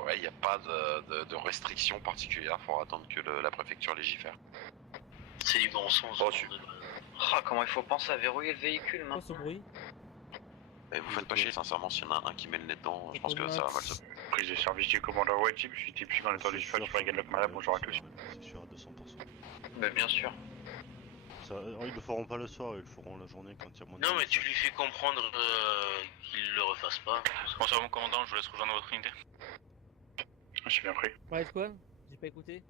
ouais, il n'y a pas de restrictions particulières, il faudra attendre que la préfecture légifère. C'est du bon sens. Ah, comment il faut penser à verrouiller le véhicule maintenant. Ce bruit. Et vous faites pas chier, sincèrement, s'il y en a un qui met le nez dedans, je pense que ça va mal se... Prise de service du commandant White Chip, je suis typique dans l'état du dispatch pour Brigade Locmala, bonjour à tous. C'est sûr à 200%. Bah bien sûr. Ça, ils le feront pas le soir, ils le feront la journée quand il y a moins de... Non, mais tu lui fais comprendre qu'il le refasse pas. Bonsoir mon commandant, je vous laisse rejoindre votre unité. J'ai bien pris. Ouais, quoi? J'ai pas écouté.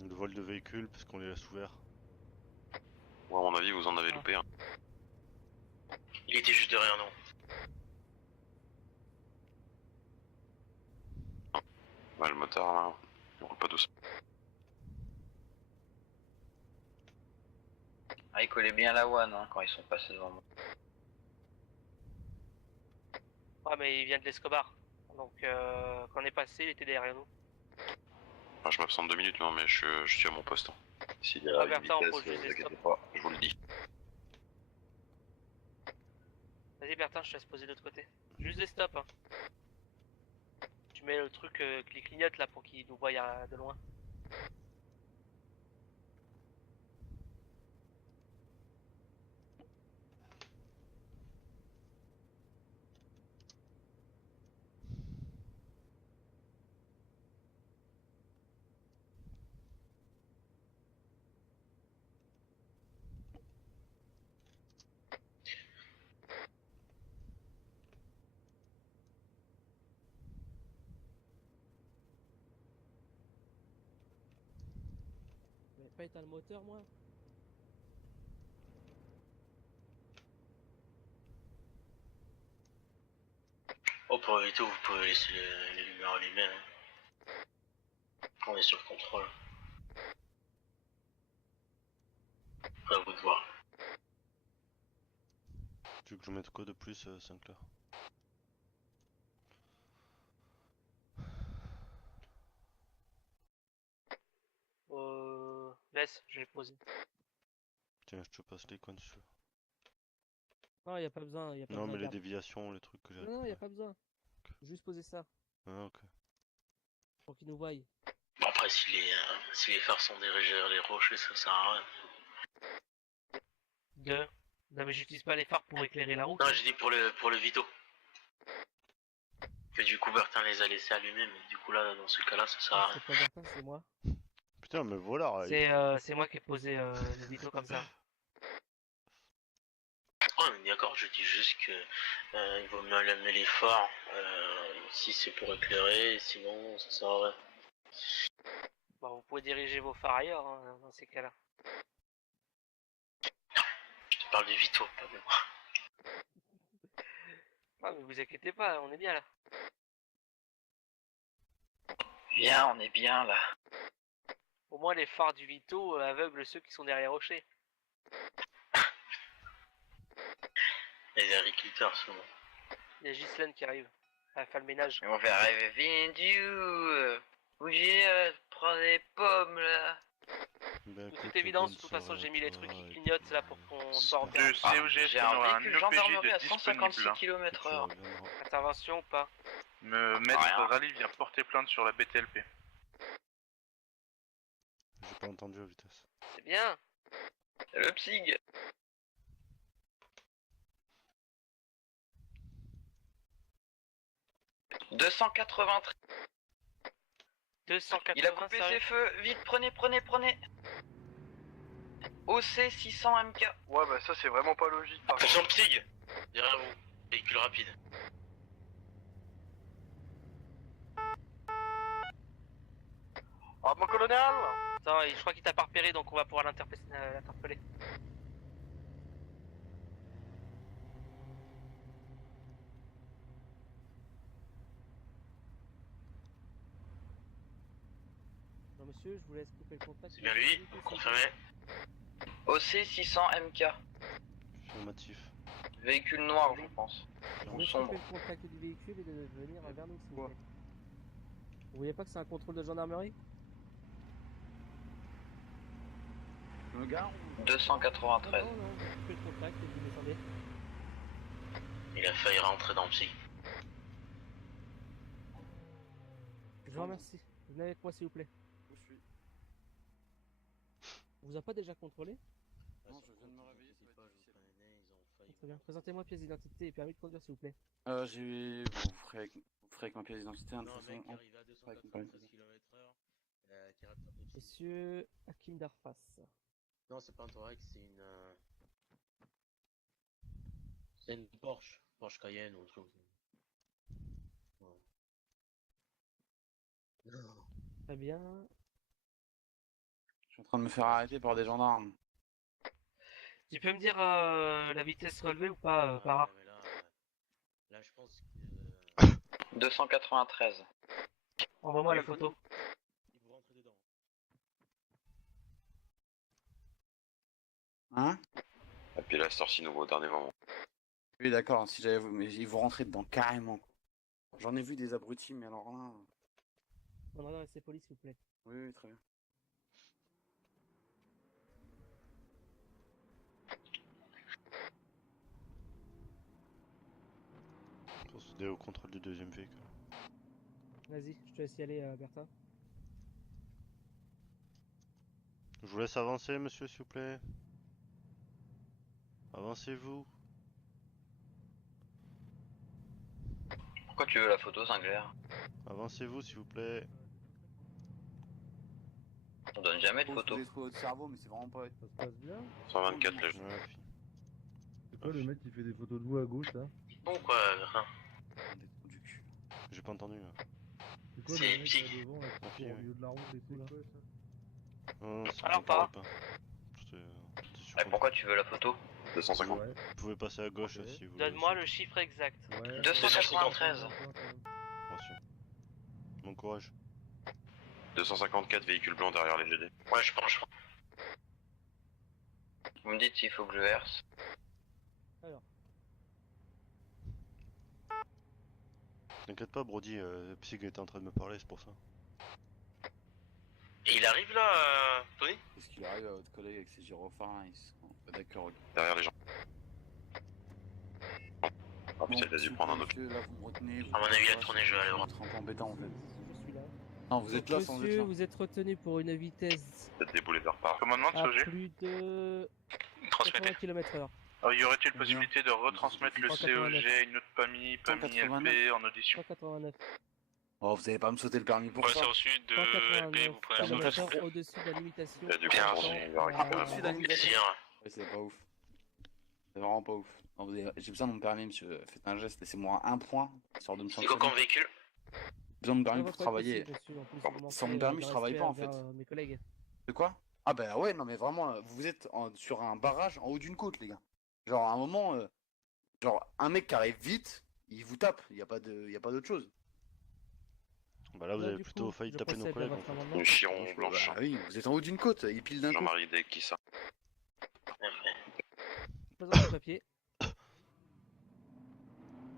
Le vol de véhicules, parce qu'on les laisse ouverts. Ouais, à mon avis, vous en avez loupé. Hein. Il était juste derrière nous. Ouais, le moteur là, il roule pas douce. Ah, il collait bien la one hein, quand ils sont passés devant moi. Ouais, mais il vient de l'Escobar. Donc, quand on est passé, il était derrière nous. Enfin, je m'absente 2 minutes, non, mais je suis à mon poste. Hein. S'il y a une Bertin, on vitesse, peut vous inquiétez pas, je vous le dis. Vas-y, Bertin, je te laisse poser de l'autre côté. Juste des stops. Hein. Tu mets le truc qui clignote là pour qu'il nous voie de loin. Pas éteint le moteur moi. Oh pour éviter vous pouvez laisser les lumières allumées. Hein. On est sur le contrôle. À vous de voir. Tu veux que je mette quoi de plus, Sinclair? Laisse, je vais poser. Tiens, je te passe les coins dessus. Non, y a pas besoin. Y a pas Non, besoin, mais les garde. déviations, les trucs que j'ai. Non, y a pas besoin. Okay. Juste poser ça. Ah, ok. Pour qu'ils nous voient. Bon, après, si les phares sont dirigés vers les rochers, ça sert à rien. Non, mais j'utilise pas les phares pour éclairer la route. Non, j'ai dit pour le Vito. Que du coup, Bertin les a laissés allumer, mais du coup, là, dans ce cas-là, ça sert à rien. C'est pas Bertin, c'est moi. Putain, mais voilà. C'est moi qui ai posé le Vito comme ça. Oh, on est d'accord, je dis juste que il vaut mieux allumer les phares si c'est pour éclairer, sinon ça sert à rien. Bon, vous pouvez diriger vos phares ailleurs hein, dans ces cas-là. Je te parle du Vito, pas de moi. Ah, mais vous inquiétez pas, on est bien là. Viens, on est bien là. Au moins les phares du Vito aveuglent ceux qui sont derrière rocher. Les agriculteurs seulement. Il y a Ghislaine qui arrive. Elle fait le ménage. On va arriver Vindiou. Où j'ai prendre des pommes là. Bah, De toute évidence, de toute façon, j'ai mis les trucs qui clignotent là pour qu'on sorte bien. De COG, J'ai on un aura un véhicule OPJ gendarmerie à de 156 disponible. km/h. Intervention ou pas? Maître Rally vient porter plainte sur la BTLP. J'ai pas entendu à vitesse. C'est bien. Le PSIG. « 293. 280. Il a coupé ses feux. Vite, prenez. OC 600 MK. Ouais, bah ça c'est vraiment pas logique. Par Attention PSIG. Derrière vous. Véhicule rapide. Ah, mon colonel! Attends, je crois qu'il t'a pas repéré, donc on va pouvoir l'interpeller. Non monsieur, je vous laisse couper le contact. C'est bien lui, vous confirmez? OC 600 MK. Affirmatif. Véhicule noir, je pense. Je Ou vais sombre. couper le contact du véhicule et de venir vers nous s'il vous plaît. Vous voyez pas que c'est un contrôle de gendarmerie? Le gars 293. Non, vous coupez le contact et vous descendez. Il a failli rentrer dans le psy. Je vous remercie. Venez avec moi s'il vous plaît. Où je suis? On vous a pas déjà contrôlé? Non, je viens de me réveiller, ça va être difficile. Très bien. Présentez-moi pièce d'identité et permis de conduire s'il vous plaît. Vous ferez avec ma pièce d'identité, de toute façon. Arrivé à 293 km/h. Monsieur Hakim Darfas. Non, c'est pas un Touareg, c'est une Porsche. Porsche Cayenne ou un truc. Ouais. Très bien. Je suis en train de me faire arrêter par des gendarmes. Tu peux me dire la vitesse relevée ou pas, para? Là, je pense que... 293. Envoie-moi la photo. Il vous rentrez dedans. Hein? Et puis la sortie nouveau au dernier moment. Oui, d'accord, si j'avais... mais ils vont rentrer dedans carrément. J'en ai vu des abrutis, mais alors là... On va rester police s'il vous plaît. Oui, très bien. Procéder au contrôle du deuxième véhicule. Vas-y, je te laisse y aller Bertha. Je vous laisse avancer, monsieur, s'il vous plaît. Avancez-vous. Pourquoi tu veux la photo, Sinclair? Avancez-vous, s'il vous plaît. On donne jamais de photo. Vous votre cerveau, mais c'est vraiment pas... Ça se passe bien. 124 les C'est quoi le mec qui fait des photos de vous à gauche là? Bon quoi, rien. J'ai pas entendu là. C'est quoi C'est le mec épique. là devant, là, qui Papy, court au ouais. milieu de la route et tout là? Non, ça Alors, me parle pas. pas. Et pourquoi tu veux la photo? 250. Ouais. Vous pouvez passer à gauche si vous voulez. Donne-moi le chiffre exact. Ouais. 293. Merci. Bon courage. 254 véhicules blancs derrière les GD. Ouais, je pense. Vous me dites s'il faut que je verse. Alors. T'inquiète pas, Brody, Psyg était en train de me parler, c'est pour ça. Et il arrive là, Tony? Est-ce qu'il arrive à votre collègue avec ses gyrophares là? Ils sont pas d'accord. Derrière les gens. Ah putain, il a dû prendre un autre. Là, vous me retenez. À mon avis, il a tourné, je vais aller voir. C'est un peu embêtant en fait. Je suis là. Non, vous êtes là sans Monsieur, être là. vous êtes retenu pour une vitesse Peut-être des boulevards par. Commandement de à COG. plus de 80 Transmettez. km/h. Y aurait-il possibilité de retransmettre le 189. COG à une autre PAMI, PAMI 189. LP en audition? 189. Oh, vous allez pas me sauter le permis pour Ouais, ça. c'est au sud de LP, vous prenez le km/h sud. au-dessus de la limitation. Il y a du Bien, contrôle, il va récupérer. Au-dessus de la limitation. Plaisir. Ouais, c'est pas ouf. C'est vraiment pas ouf. J'ai besoin de mon permis, monsieur. Faites un geste, laissez-moi un point, histoire de me C'est sentir. quoi comme véhicule? J'ai besoin de mon permis pour travailler. Sans mon permis, je travaille pas en fait. Mes collègues. De quoi? Ah bah ouais, non mais vraiment, vous êtes sur un barrage en haut d'une côte, les gars. Genre à un moment, genre un mec qui arrive vite, il vous tape, y a pas d'autre chose. Bah là, vous avez plutôt failli taper nos collègues en fait. Une chiron blanche. Bah oui, vous êtes en haut d'une côte, il pile d'un coup. Jean-Marie Day, qui ça? Présente le papier.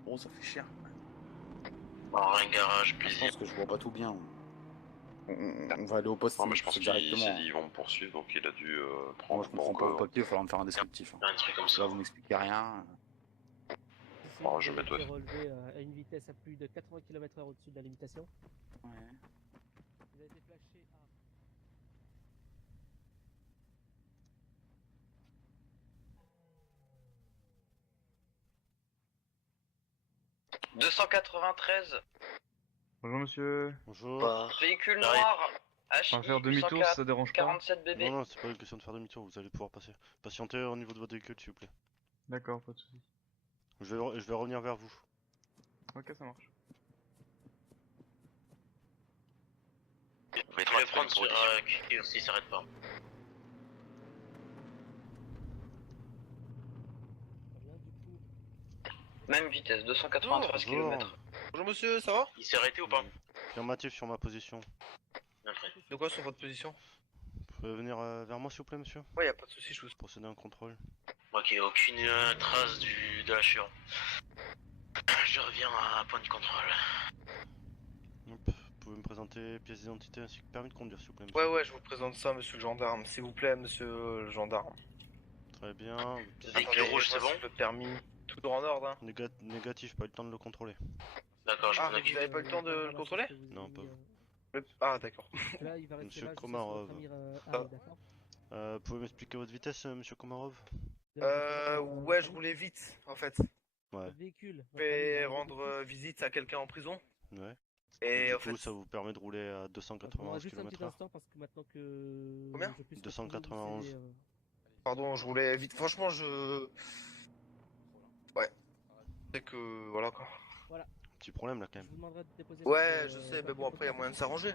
Bon, ça fait cher. Un garage, Je pense que je vois pas tout bien. On va aller au poste. Non, mais je pense qu'ils directement. vont me poursuivre, donc il a dû Moi, prendre. je comprends pas le papier, il va falloir me faire un descriptif. Un truc comme ça. Là, vous m'expliquez rien. Oh, je vais mettre. Relevé à une vitesse à plus de 80 km/h au-dessus de la limitation. Ouais. Vous avez été flashé à... 293. Bonjour monsieur. Bonjour. Véhicule noir. On va faire demi-tour si ça dérange pas. 47 bébés. Non, c'est pas une question de faire demi-tour, vous allez pouvoir passer. Patientez au niveau de votre véhicule, s'il vous plaît. D'accord, pas de soucis. Je vais revenir vers vous. Ok, ça marche. Vous pouvez les prendre sur QQ s'il s'arrête pas. Même vitesse, 293 km. Bonjour monsieur, ça va? Il s'est arrêté ou pas? Affirmatif sur ma position. De quoi sur votre position? Vous pouvez venir vers moi, s'il vous plaît, monsieur? Ouais, y a pas de soucis, je vous... Procéder à un contrôle. Ok, aucune trace de la chiant. Je reviens à point de contrôle. Hop. Vous pouvez me présenter pièce d'identité ainsi que permis de conduire, s'il vous plaît, monsieur. Ouais, je vous présente ça, monsieur le gendarme. S'il vous plaît, monsieur le gendarme. Très bien. Véhicule rouge, c'est bon? Le permis, toujours en ordre, hein. Négatif, pas eu le temps de le contrôler. D'accord, je Ah, m'en occupe. vous avez pas eu le temps de le contrôler? Non, pas. Ah, d'accord. Là, il va rester Monsieur là, Komarov. d'accord. Pouvez m'expliquer votre vitesse, monsieur Komarov? Ouais, je roulais vite, en fait. Ouais. Véhicule. Je vais rendre visite à quelqu'un en prison. Ouais. Et du en coup, fait... ça vous permet de rouler à 291 juste un petit km/h. instant parce que maintenant que... Combien? 291. Pardon, je roulais vite. Franchement, je... Ouais. C'est que... Voilà, quoi. Voilà. Petit problème, là, quand même. Je vous demanderai de déposer Ouais, votre, je sais, mais bon, après, il y a moyen de s'arranger.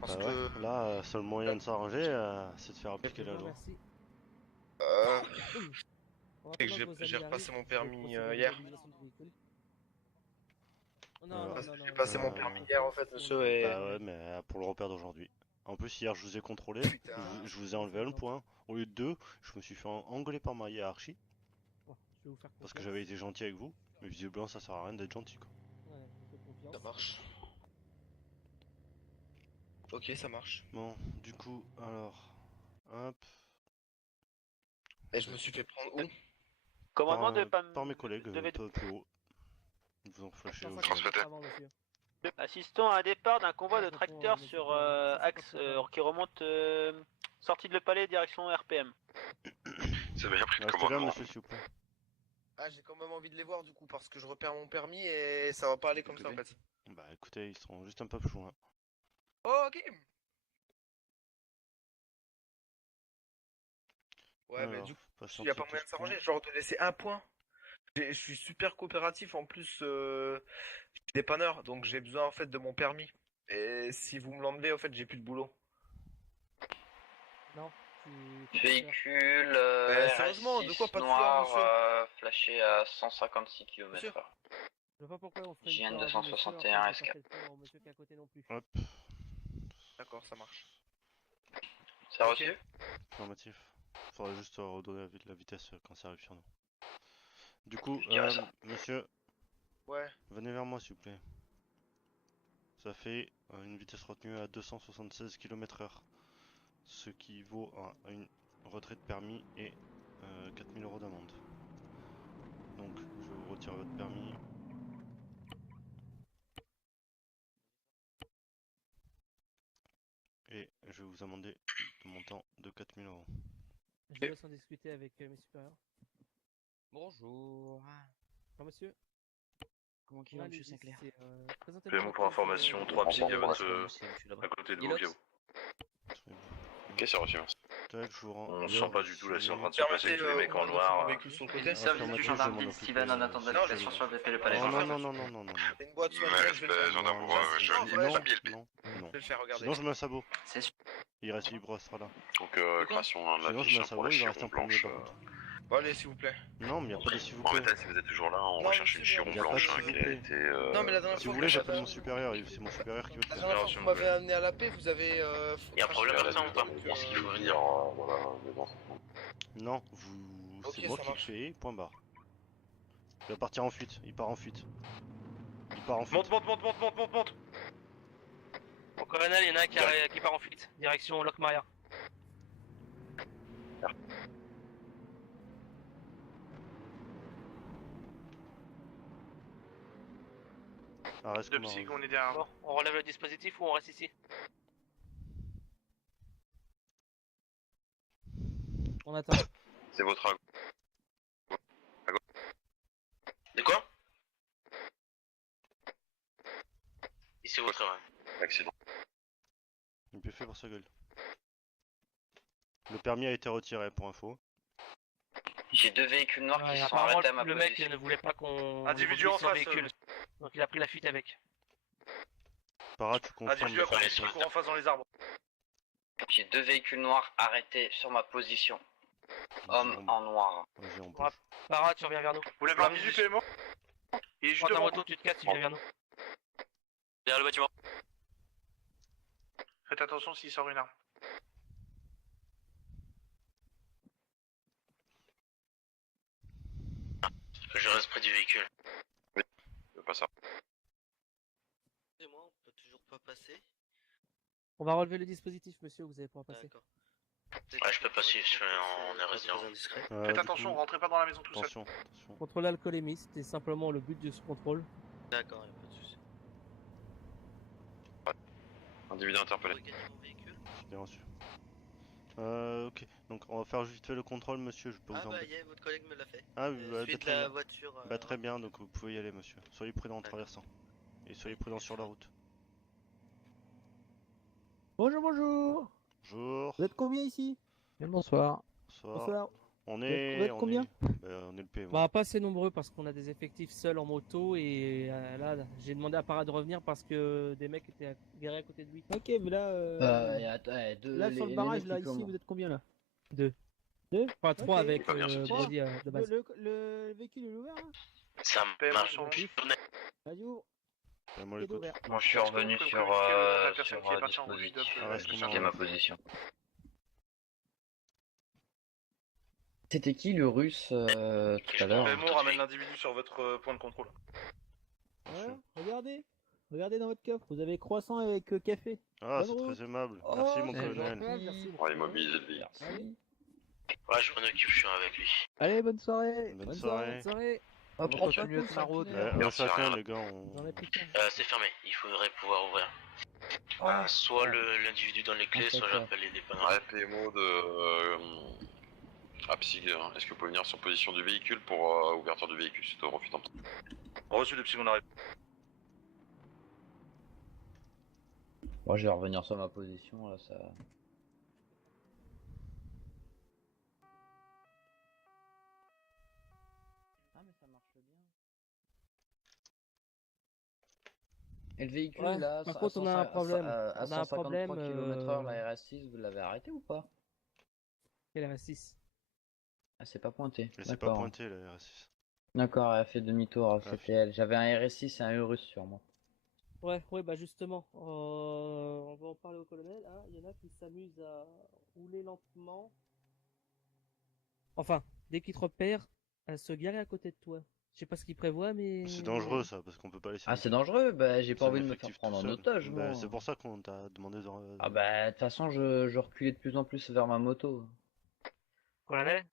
Parce Bah que... ouais, là, seul moyen de s'arranger, c'est de faire appliquer la loi. Merci. C'est que j'ai repassé mon permis hier. J'ai passé mon permis hier en fait, monsieur, et... Bah ouais, mais pour le repère d'aujourd'hui. En plus, hier, je vous ai contrôlé, je vous ai enlevé un point. Au lieu de 2, je me suis fait engueuler par ma hiérarchie. Parce que j'avais été gentil avec vous. Mais visiblement, ça sert à rien d'être gentil, quoi. Ça marche. Ok, ça marche. Bon, du coup, alors... Hop... Et je me suis fait prendre où? Commandement de par mes collègues, un peu plus haut. Ils vous ont flashé au Assistons à un départ d'un convoi de tracteurs sur axe qui remonte sortie de Le Palais direction RPM. C'est bien pris de Restez là, monsieur, s'il vous plaît. Ah, j'ai quand même envie de les voir du coup parce que je repère mon permis et ça va pas aller comme ça en fait. Bah écoutez, ils seront juste un peu plus loin. Oh, ok. Ouais, mais du coup, il n'y a pas moyen de s'arranger, genre de laisser un point. Je suis super coopératif, en plus, je suis dépanneur, donc j'ai besoin en fait de mon permis. Et si vous me l'enlevez, en fait, j'ai plus de boulot. Non, Véhicule sérieusement, de quoi pas de noir, flashé à 156 km/h. Je vois pas pourquoi on ferait JN 261 SK. Monsieur qui est à côté non plus. Hop. D'accord, ça marche. C'est reçu? Affirmatif. Faudrait juste redonner la vitesse quand ça arrive sur nous. Du coup, monsieur, ouais. Venez vers moi s'il vous plaît. Ça fait une vitesse retenue à 276 km/h. Ce qui vaut à une retrait de permis et 4000 € d'amende. Donc, je vous retire votre permis. Et je vais vous amender de montant de 4000 €. Je vous laisse en discuter avec mes supérieurs. Bonjour. Bonjour monsieur. Comment qu'il va, monsieur Sinclair? Fais-moi pour information 3 psy à côté de vous, Guillaume. Ok, c'est reçu, merci. Tac, je vous rends. On sent pas du tout la scène en train de se passer avec tous les mecs en noir. Service du gendarme ville Steven en attendant l'application sur le BP Le Palais. Non. Une boîte sur Ouais, laquelle je vais le faire. gendarme, je Non, vais non. Je vais le faire regarder. Sinon je mets un sabot. C'est sûr. Il restera là. Donc, création d'un Sinon je mets un affiche pour la sabot, il va rester chiron en premier blanche. par contre. Bon, allez, s'il vous plaît. Non, mais y a pas de s'il vous En plaît. métal, si vous êtes toujours là, on Non, recherche mais une c'est chiron bon. Y a pas de blanche s'il qui vous a plaît. été. Non, mais la dernière Si fois vous que voulez, j'avais- j'appelle mon supérieur, c'est mon supérieur qui veut le La faire. dernière fois que vous m'avez amené à la paix, vous avez. Y'a un problème avec ça ou pas? Est-ce qu'il faut venir? Voilà, mais bon. Non, Ok, c'est moi ça qui le marche. fais, point barre. Il va partir en fuite, il part en fuite. Monte. Bon, colonel, il y en a un qui part en fuite. Direction Loc Maria. Ah, reste De comme un psy, rêve. on est derrière. Bon, on relève le dispositif ou on reste ici? On attend. C'est votre à De quoi? Et c'est votre accident. Il peut faire pour sa gueule. Le permis a été retiré pour info. J'ai 2 véhicules noirs qui Ouais, sont apparemment, arrêtés à ma le mec position. ne voulait pas qu'on. Individu on en son face, véhicule. Donc il a pris la fuite avec. Para, tu confirmes. Individu après, qui court en face dans les arbres. J'ai 2 véhicules noirs arrêtés sur ma position. Homme en noir. Vas-y, on Ouais, Para, tu reviens vers nous. Vous l'avez l'individu qui est mort? Il est juste Prends ta devant. moto, tu te casses, tu viens vers nous. derrière le bâtiment. Faites attention s'il sort une arme. Je reste près du véhicule. Pas ça. Excusez-moi, on peut toujours pas passer. On va relever le dispositif, monsieur, vous allez pouvoir passer. Ouais, je peux passer, je suis en RS0. Faites attention, rentrez pas dans la maison tout seul. Attention. Contrôle l'alcoolémie, c'était simplement le but de ce contrôle. D'accord, y'a pas de soucis. Individu interpellé. Bien reçu. Ok, donc on va faire vite fait le contrôle, monsieur. Je peux vous embêter. Votre collègue me l'a fait. Ah oui, bah, Suite très la bien. voiture. Bah très bien, donc vous pouvez y aller, monsieur. Soyez prudent en traversant. Et soyez prudent sur la route. Bonjour, bonjour. Bonjour. Vous êtes combien ici? Bonsoir. Bonsoir. On Vous est. êtes combien? On est le PMO. Bah pas assez nombreux parce qu'on a des effectifs seuls en moto et là j'ai demandé à Para de revenir parce que des mecs étaient garés à côté de lui. Ok mais là là sur le barrage là ici vous êtes combien là? Deux. Enfin trois avec Brody de base. Le véhicule est ouvert là? Ça marche. Vas-y ouvre. Moi, les ouvert. Bon, je suis revenu sur Ah, dispositif, ma position. C'était qui le russe tout à l'heure? PMO ramène l'individu sur votre point de contrôle. Ouais, regardez. Regardez dans votre coffre, vous avez croissant avec café. Ah, Bonne c'est route. très aimable. Oh, Merci, mon c'est colonel. gentil. On va immobiliser le véhicule. Ouais, je m'en occupe, je suis avec lui. Allez, bonne soirée. Bonne soirée. Bonne soirée. Hop, On continue continue sa route. Un chacun, les gars. J'en ai pris qu'un. C'est fermé, il faudrait pouvoir ouvrir. Soit l'individu dans les clés, soit j'appelle les dépanneurs. Ouais, PMO de. Psy, est-ce que vous pouvez venir sur position du véhicule pour ouverture du véhicule suite au refus d'entrée? Reçu de Psy, on arrive. Moi je vais revenir sur ma position là, ça. Ah mais ça marche bien. Et le véhicule Ouais, là, par contre, on a un problème. à On a un 153 problème, km/h, la RS6, vous l'avez arrêté ou pas? Quelle RS6? Ah, c'est pas pointé. Elle s'est pas D'accord. pointée, la RS6. D'accord, elle a fait demi-tour, c'était elle. J'avais un RS6 et un Urus sur moi. Ouais, bah justement, on va en parler au colonel. Hein. Il y en a qui s'amusent à rouler lentement. Enfin, dès qu'ils te repèrent, à se garer à côté de toi. Je sais pas ce qu'ils prévoient, mais. C'est dangereux ça, parce qu'on peut pas laisser. Ah, c'est dangereux? Bah, j'ai pas C'est un envie de me faire effectif prendre tout en seul. otage, Bah, moi. c'est pour ça qu'on t'a demandé de. Ah, bah, de toute façon, je reculais de plus en plus vers ma moto. Colonel?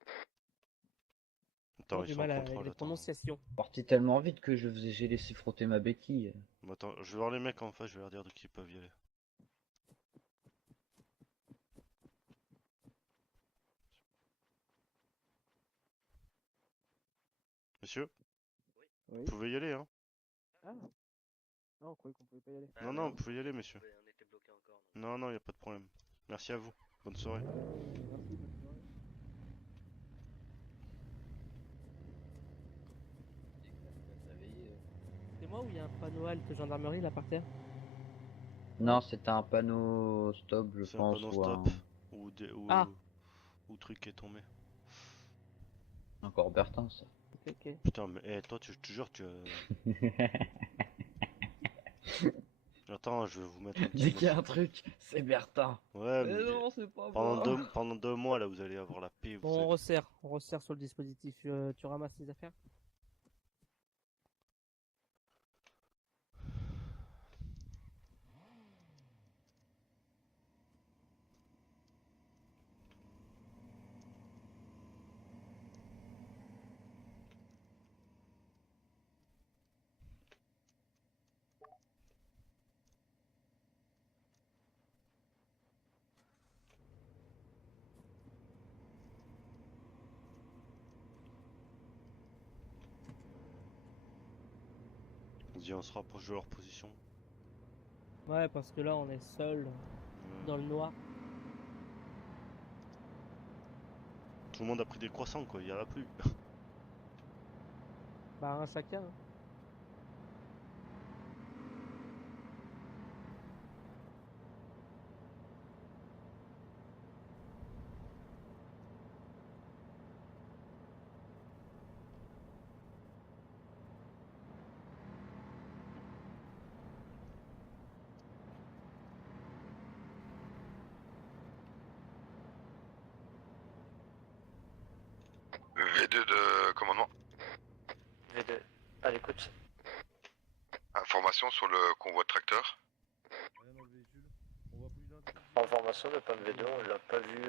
Attends, J'ai ils du sont mal en avec contrôle. les Attends. prononciations. Parti tellement vite que j'ai laissé frotter ma béquille. Attends, je vais voir les mecs en face, je vais leur dire de qui ils peuvent y aller. Monsieur? Oui. Vous pouvez y aller, hein? Ah. Non, on croyait qu'on pouvait pas y aller. Non, non, vous pouvez y aller, monsieur. Non, non, y a pas de problème. Merci à vous. Bonne soirée. C'est moi ou il y a un panneau halte gendarmerie là par terre? Non, c'était un panneau stop, je C'est un pense. panneau Ou stop. Ah. Ou truc qui est tombé. Encore Bertin, ça. Ok. Putain, mais toi, je te jure, Attends, je vais vous mettre un petit. Dès qu'il y a un truc, c'est Bertin. Ouais, Mais mais non, c'est pas moi. pendant 2 mois, là, vous allez avoir la paix. Bon, on resserre sur le dispositif. Tu ramasses les affaires? On se rapproche de leur position. Ouais, parce que là on est seul dans le noir. Tout le monde a pris des croissants, quoi, il y en a plus. Bah, un chacun. Hein. V2 de commandement. V2, à l'écoute. Information sur le convoi de tracteurs. Information de PAM V2, on l'a pas vu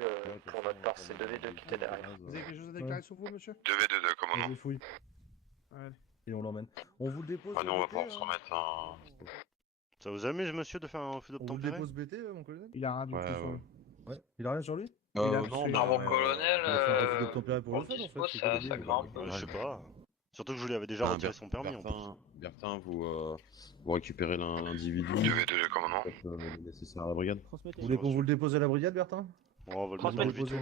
pour notre part, c'est 2V2 qui était derrière. Vous avez quelque chose à déclarer sur vous, monsieur? 2V2 de commandement. On fouille. Allez. Et on l'emmène. On vous le dépose. Ah, nous, on va pouvoir BT, se remettre un. Ça vous amuse, monsieur, de faire un refus On vous le d'obtempérer? dépose BT, mon colonel? Il a rien du Ouais, tout sur ouais. lui. Ouais. Il a rien sur lui? Non, Par mon colonel, Il a fait un refus d'obtempérer pour pour le fun, en dispo, fait. c'est ça que grimpe. Je sais pas. Surtout que je lui avais déjà retiré son permis en plus. Bertin, vous récupérez l'individu. 2V2 de commandement. Faites le nécessaire à la brigade. Vous voulez qu'on vous le dépose à la brigade, Bertin? On va le mettre dans le veto.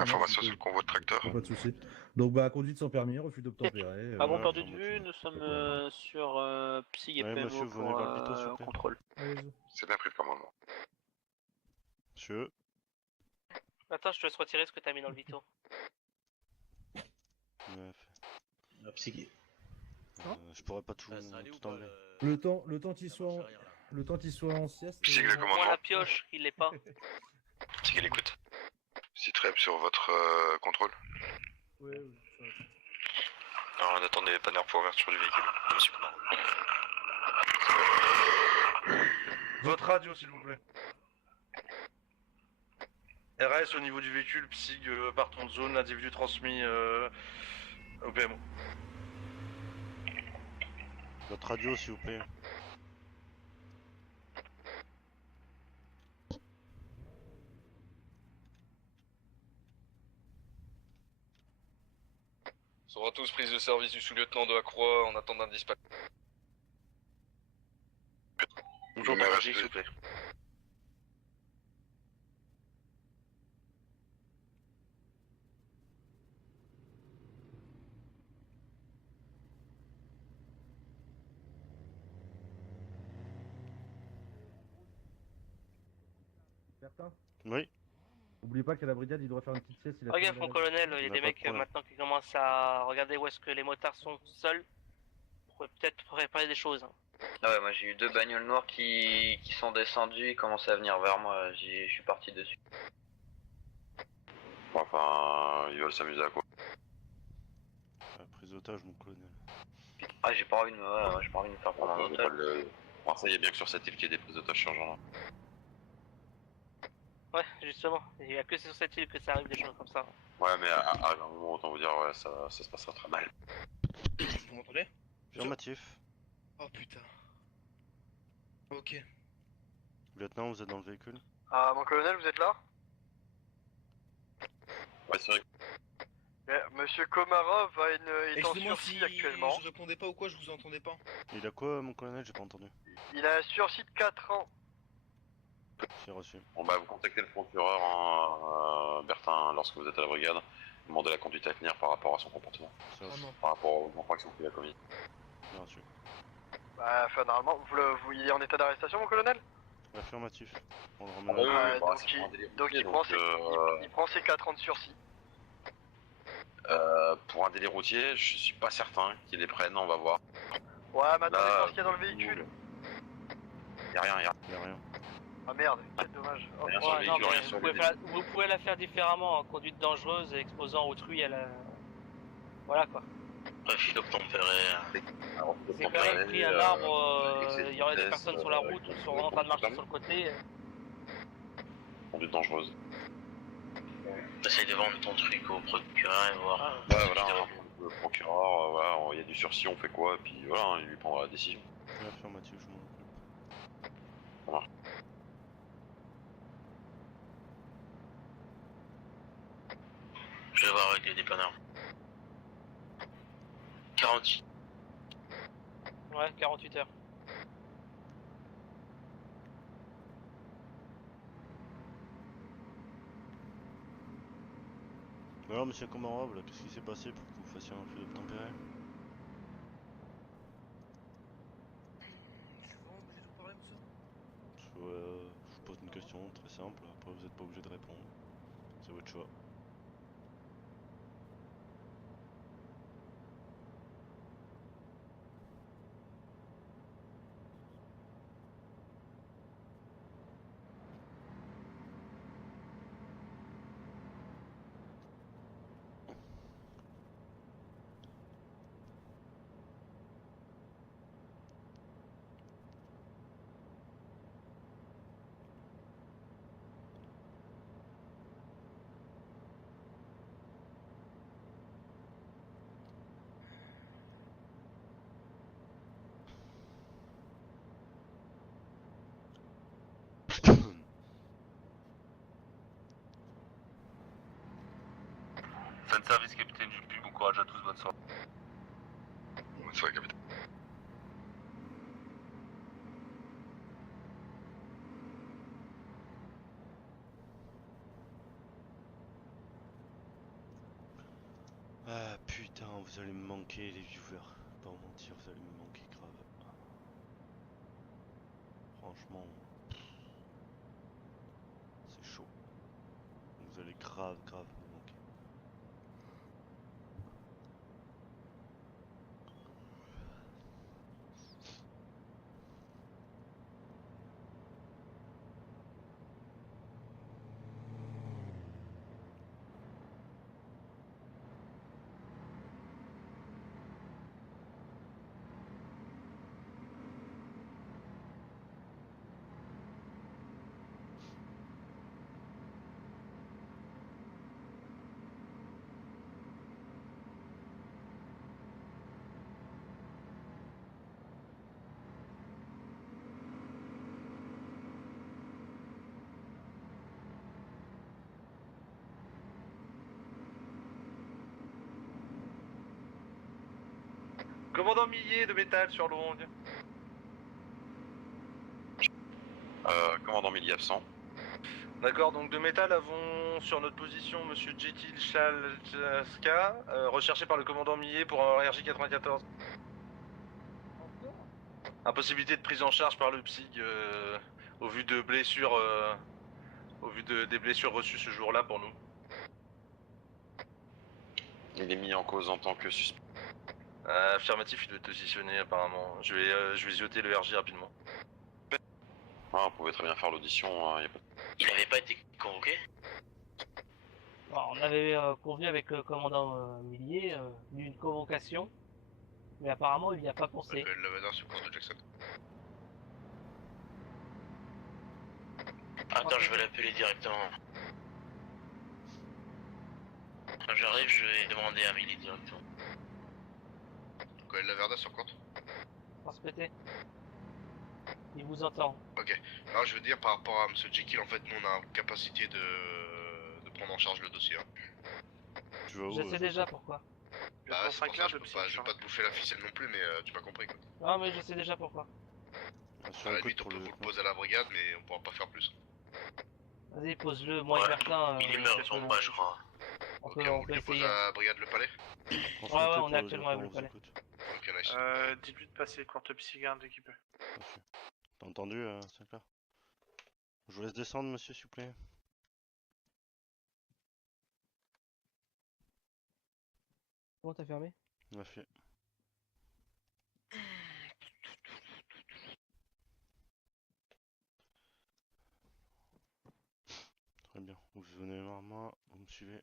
Information sur le convoi de tracteurs. Pas de soucis. Donc, bah, conduite sans permis, refus d'obtempérer. Pas bon perdu de vue, nous sommes sur Psy et Ouais, PMO monsieur, vous venez pour voir le veto, s'il vous plaît. contrôle. C'est bien pris le commandement. Monsieur. Attends, je te laisse retirer ce que t'as mis dans le vito. La psyché. Je pourrais pas tout enlever. Le temps qu'il soit en sieste. Psy le Moi commandement. la pioche, il l'est pas. Psy l'écoute. Citrep sur votre contrôle. Oui. Alors, on attend des panneaux pour ouverture du véhicule. Monsieur commandant. Votre radio, s'il vous plaît. RS au niveau du véhicule, PSIG partant de zone, l'individu transmis au PMO. Votre radio, s'il vous plaît. Sera tous prise de service du sous-lieutenant de la Croix en attendant un dispatch. Bonjour, s'il vous plaît. Bertin? Oui. N'oubliez pas qu'à la brigade, il doit faire une petite sieste. Il a Regarde fait mon une colonel, il y a a des pas de mecs problème. maintenant qui commencent à regarder où est-ce que les motards sont seuls. Pour peut-être préparer des choses. Ah ouais, moi j'ai eu 2 bagnoles noires qui sont descendues, ils commençaient à venir vers moi, je suis parti dessus. Enfin, ils veulent s'amuser à quoi? Prise d'otage, mon colonel. Ah, j'ai pas envie de me faire prendre en otage. Alors, ça y est bien que sur cette île qu'il y ait des prises d'otages changeantes. Ouais, justement, il y a que sur cette île que ça arrive des choses comme ça. Ouais, mais à un moment, autant vous dire, ouais, ça se passera très mal. Vous m'entendez? Affirmatif. Oh putain. Ok. Lieutenant, vous êtes dans le véhicule? Ah, mon colonel, vous êtes là? Ouais, c'est vrai. Monsieur Komarov est en Excusez-moi sursis si actuellement. je répondais pas ou quoi, je vous entendais pas. Il a quoi, mon colonel? J'ai pas entendu. Il a un sursis de 4 ans. C'est reçu. Bon bah vous contactez le procureur, Bertin, lorsque vous êtes à la brigade. Demandez la conduite à tenir par rapport à son comportement. Par rapport aux infractions qu'il a commises. C'est reçu. Bah, enfin, normalement, il est en état d'arrestation, mon colonel? Affirmatif. On le ramène donc il prend ses 4 ans de sursis. Pour un délit routier, je suis pas certain qu'ils les prennent, on va voir. Ouais, mais attendez, voir ce qu'il y a dans le véhicule. Y'a rien. Ah merde, quel dommage. Oh, Rien sur le véhicule, rien sur le véhicule. Vous pouvez la faire différemment, hein, conduite dangereuse et exposant autrui à la... Voilà quoi. Phytoptempéré. C'est quand même pris un arbre, il y aurait des personnes sur la route ou sont en train de marcher sur le côté. Conduite dangereuse. Essaye de vendre ton truc au procureur et voir. Ouais, voilà, le procureur, voilà, il y a du sursis, on fait quoi, et puis voilà, il lui prendra la décision. Affirmatif, je m'en occupe. Ça marche. Je vais voir avec les dépanneurs. 48. Ouais, 48 heures. Alors, monsieur Comarable, qu'est-ce qui s'est passé pour que vous fassiez un feu d'obtempéré? Je vous pose une question très simple, après vous n'êtes pas obligé de répondre. C'est votre choix. Fin de service, capitaine Dupuis, bon courage à tous, bonne soirée. Bonne soirée, capitaine. Ah putain, vous allez me manquer les viewers. Pas vous mentir, vous allez me manquer grave. Franchement, c'est chaud. Vous allez grave me manquer. Commandant Millet de métal sur longue. Commandant Millet absent. D'accord, donc de métal avons sur notre position Monsieur Jetil Chalska, recherché par le commandant Millet pour un RJ 94. Impossibilité de prise en charge par le PSIG au vu de blessures, des blessures reçues ce jour-là pour nous. Il est mis en cause en tant que suspect. Affirmatif, il doit être positionné apparemment. Je vais zioter le RJ rapidement. Ah, on pouvait très bien faire l'audition, y a pas... Il n'avait pas été convoqué? Alors, on avait convenu avec le commandant Millier d'une convocation, mais apparemment il n'y a pas pensé. Le Lavadin sur cours de Jackson. Attends, je vais l'appeler directement. Quand j'arrive, je vais demander à Millie directement. Colonel Laverda sur compte. Transmettez. Il vous entend. Ok. Alors je veux dire par rapport à Monsieur Jekyll, en fait nous on a capacité de prendre en charge le dossier. Hein. Tu vas où, je sais déjà pourquoi. Bah c'est pour ça, je vais pas te bouffer la ficelle non plus, mais tu m'as compris quoi. Non mais je sais déjà pourquoi. À la limite on peut vous le poser à la brigade, mais on pourra pas faire plus. Vas-y, pose-le, moi et Bertin. Il est mort son bas, je crois. Ok, on dépose la brigade le palais. Ouais, on est actuellement avec le palais. Ok, nice. Dites-lui de passer courte psygarde équipée. T'as entendu, Sinclair? Je vous laisse descendre, monsieur, s'il vous plaît. Comment t'as fermé? On a fait. Très bien. Vous venez voir moi, vous me suivez.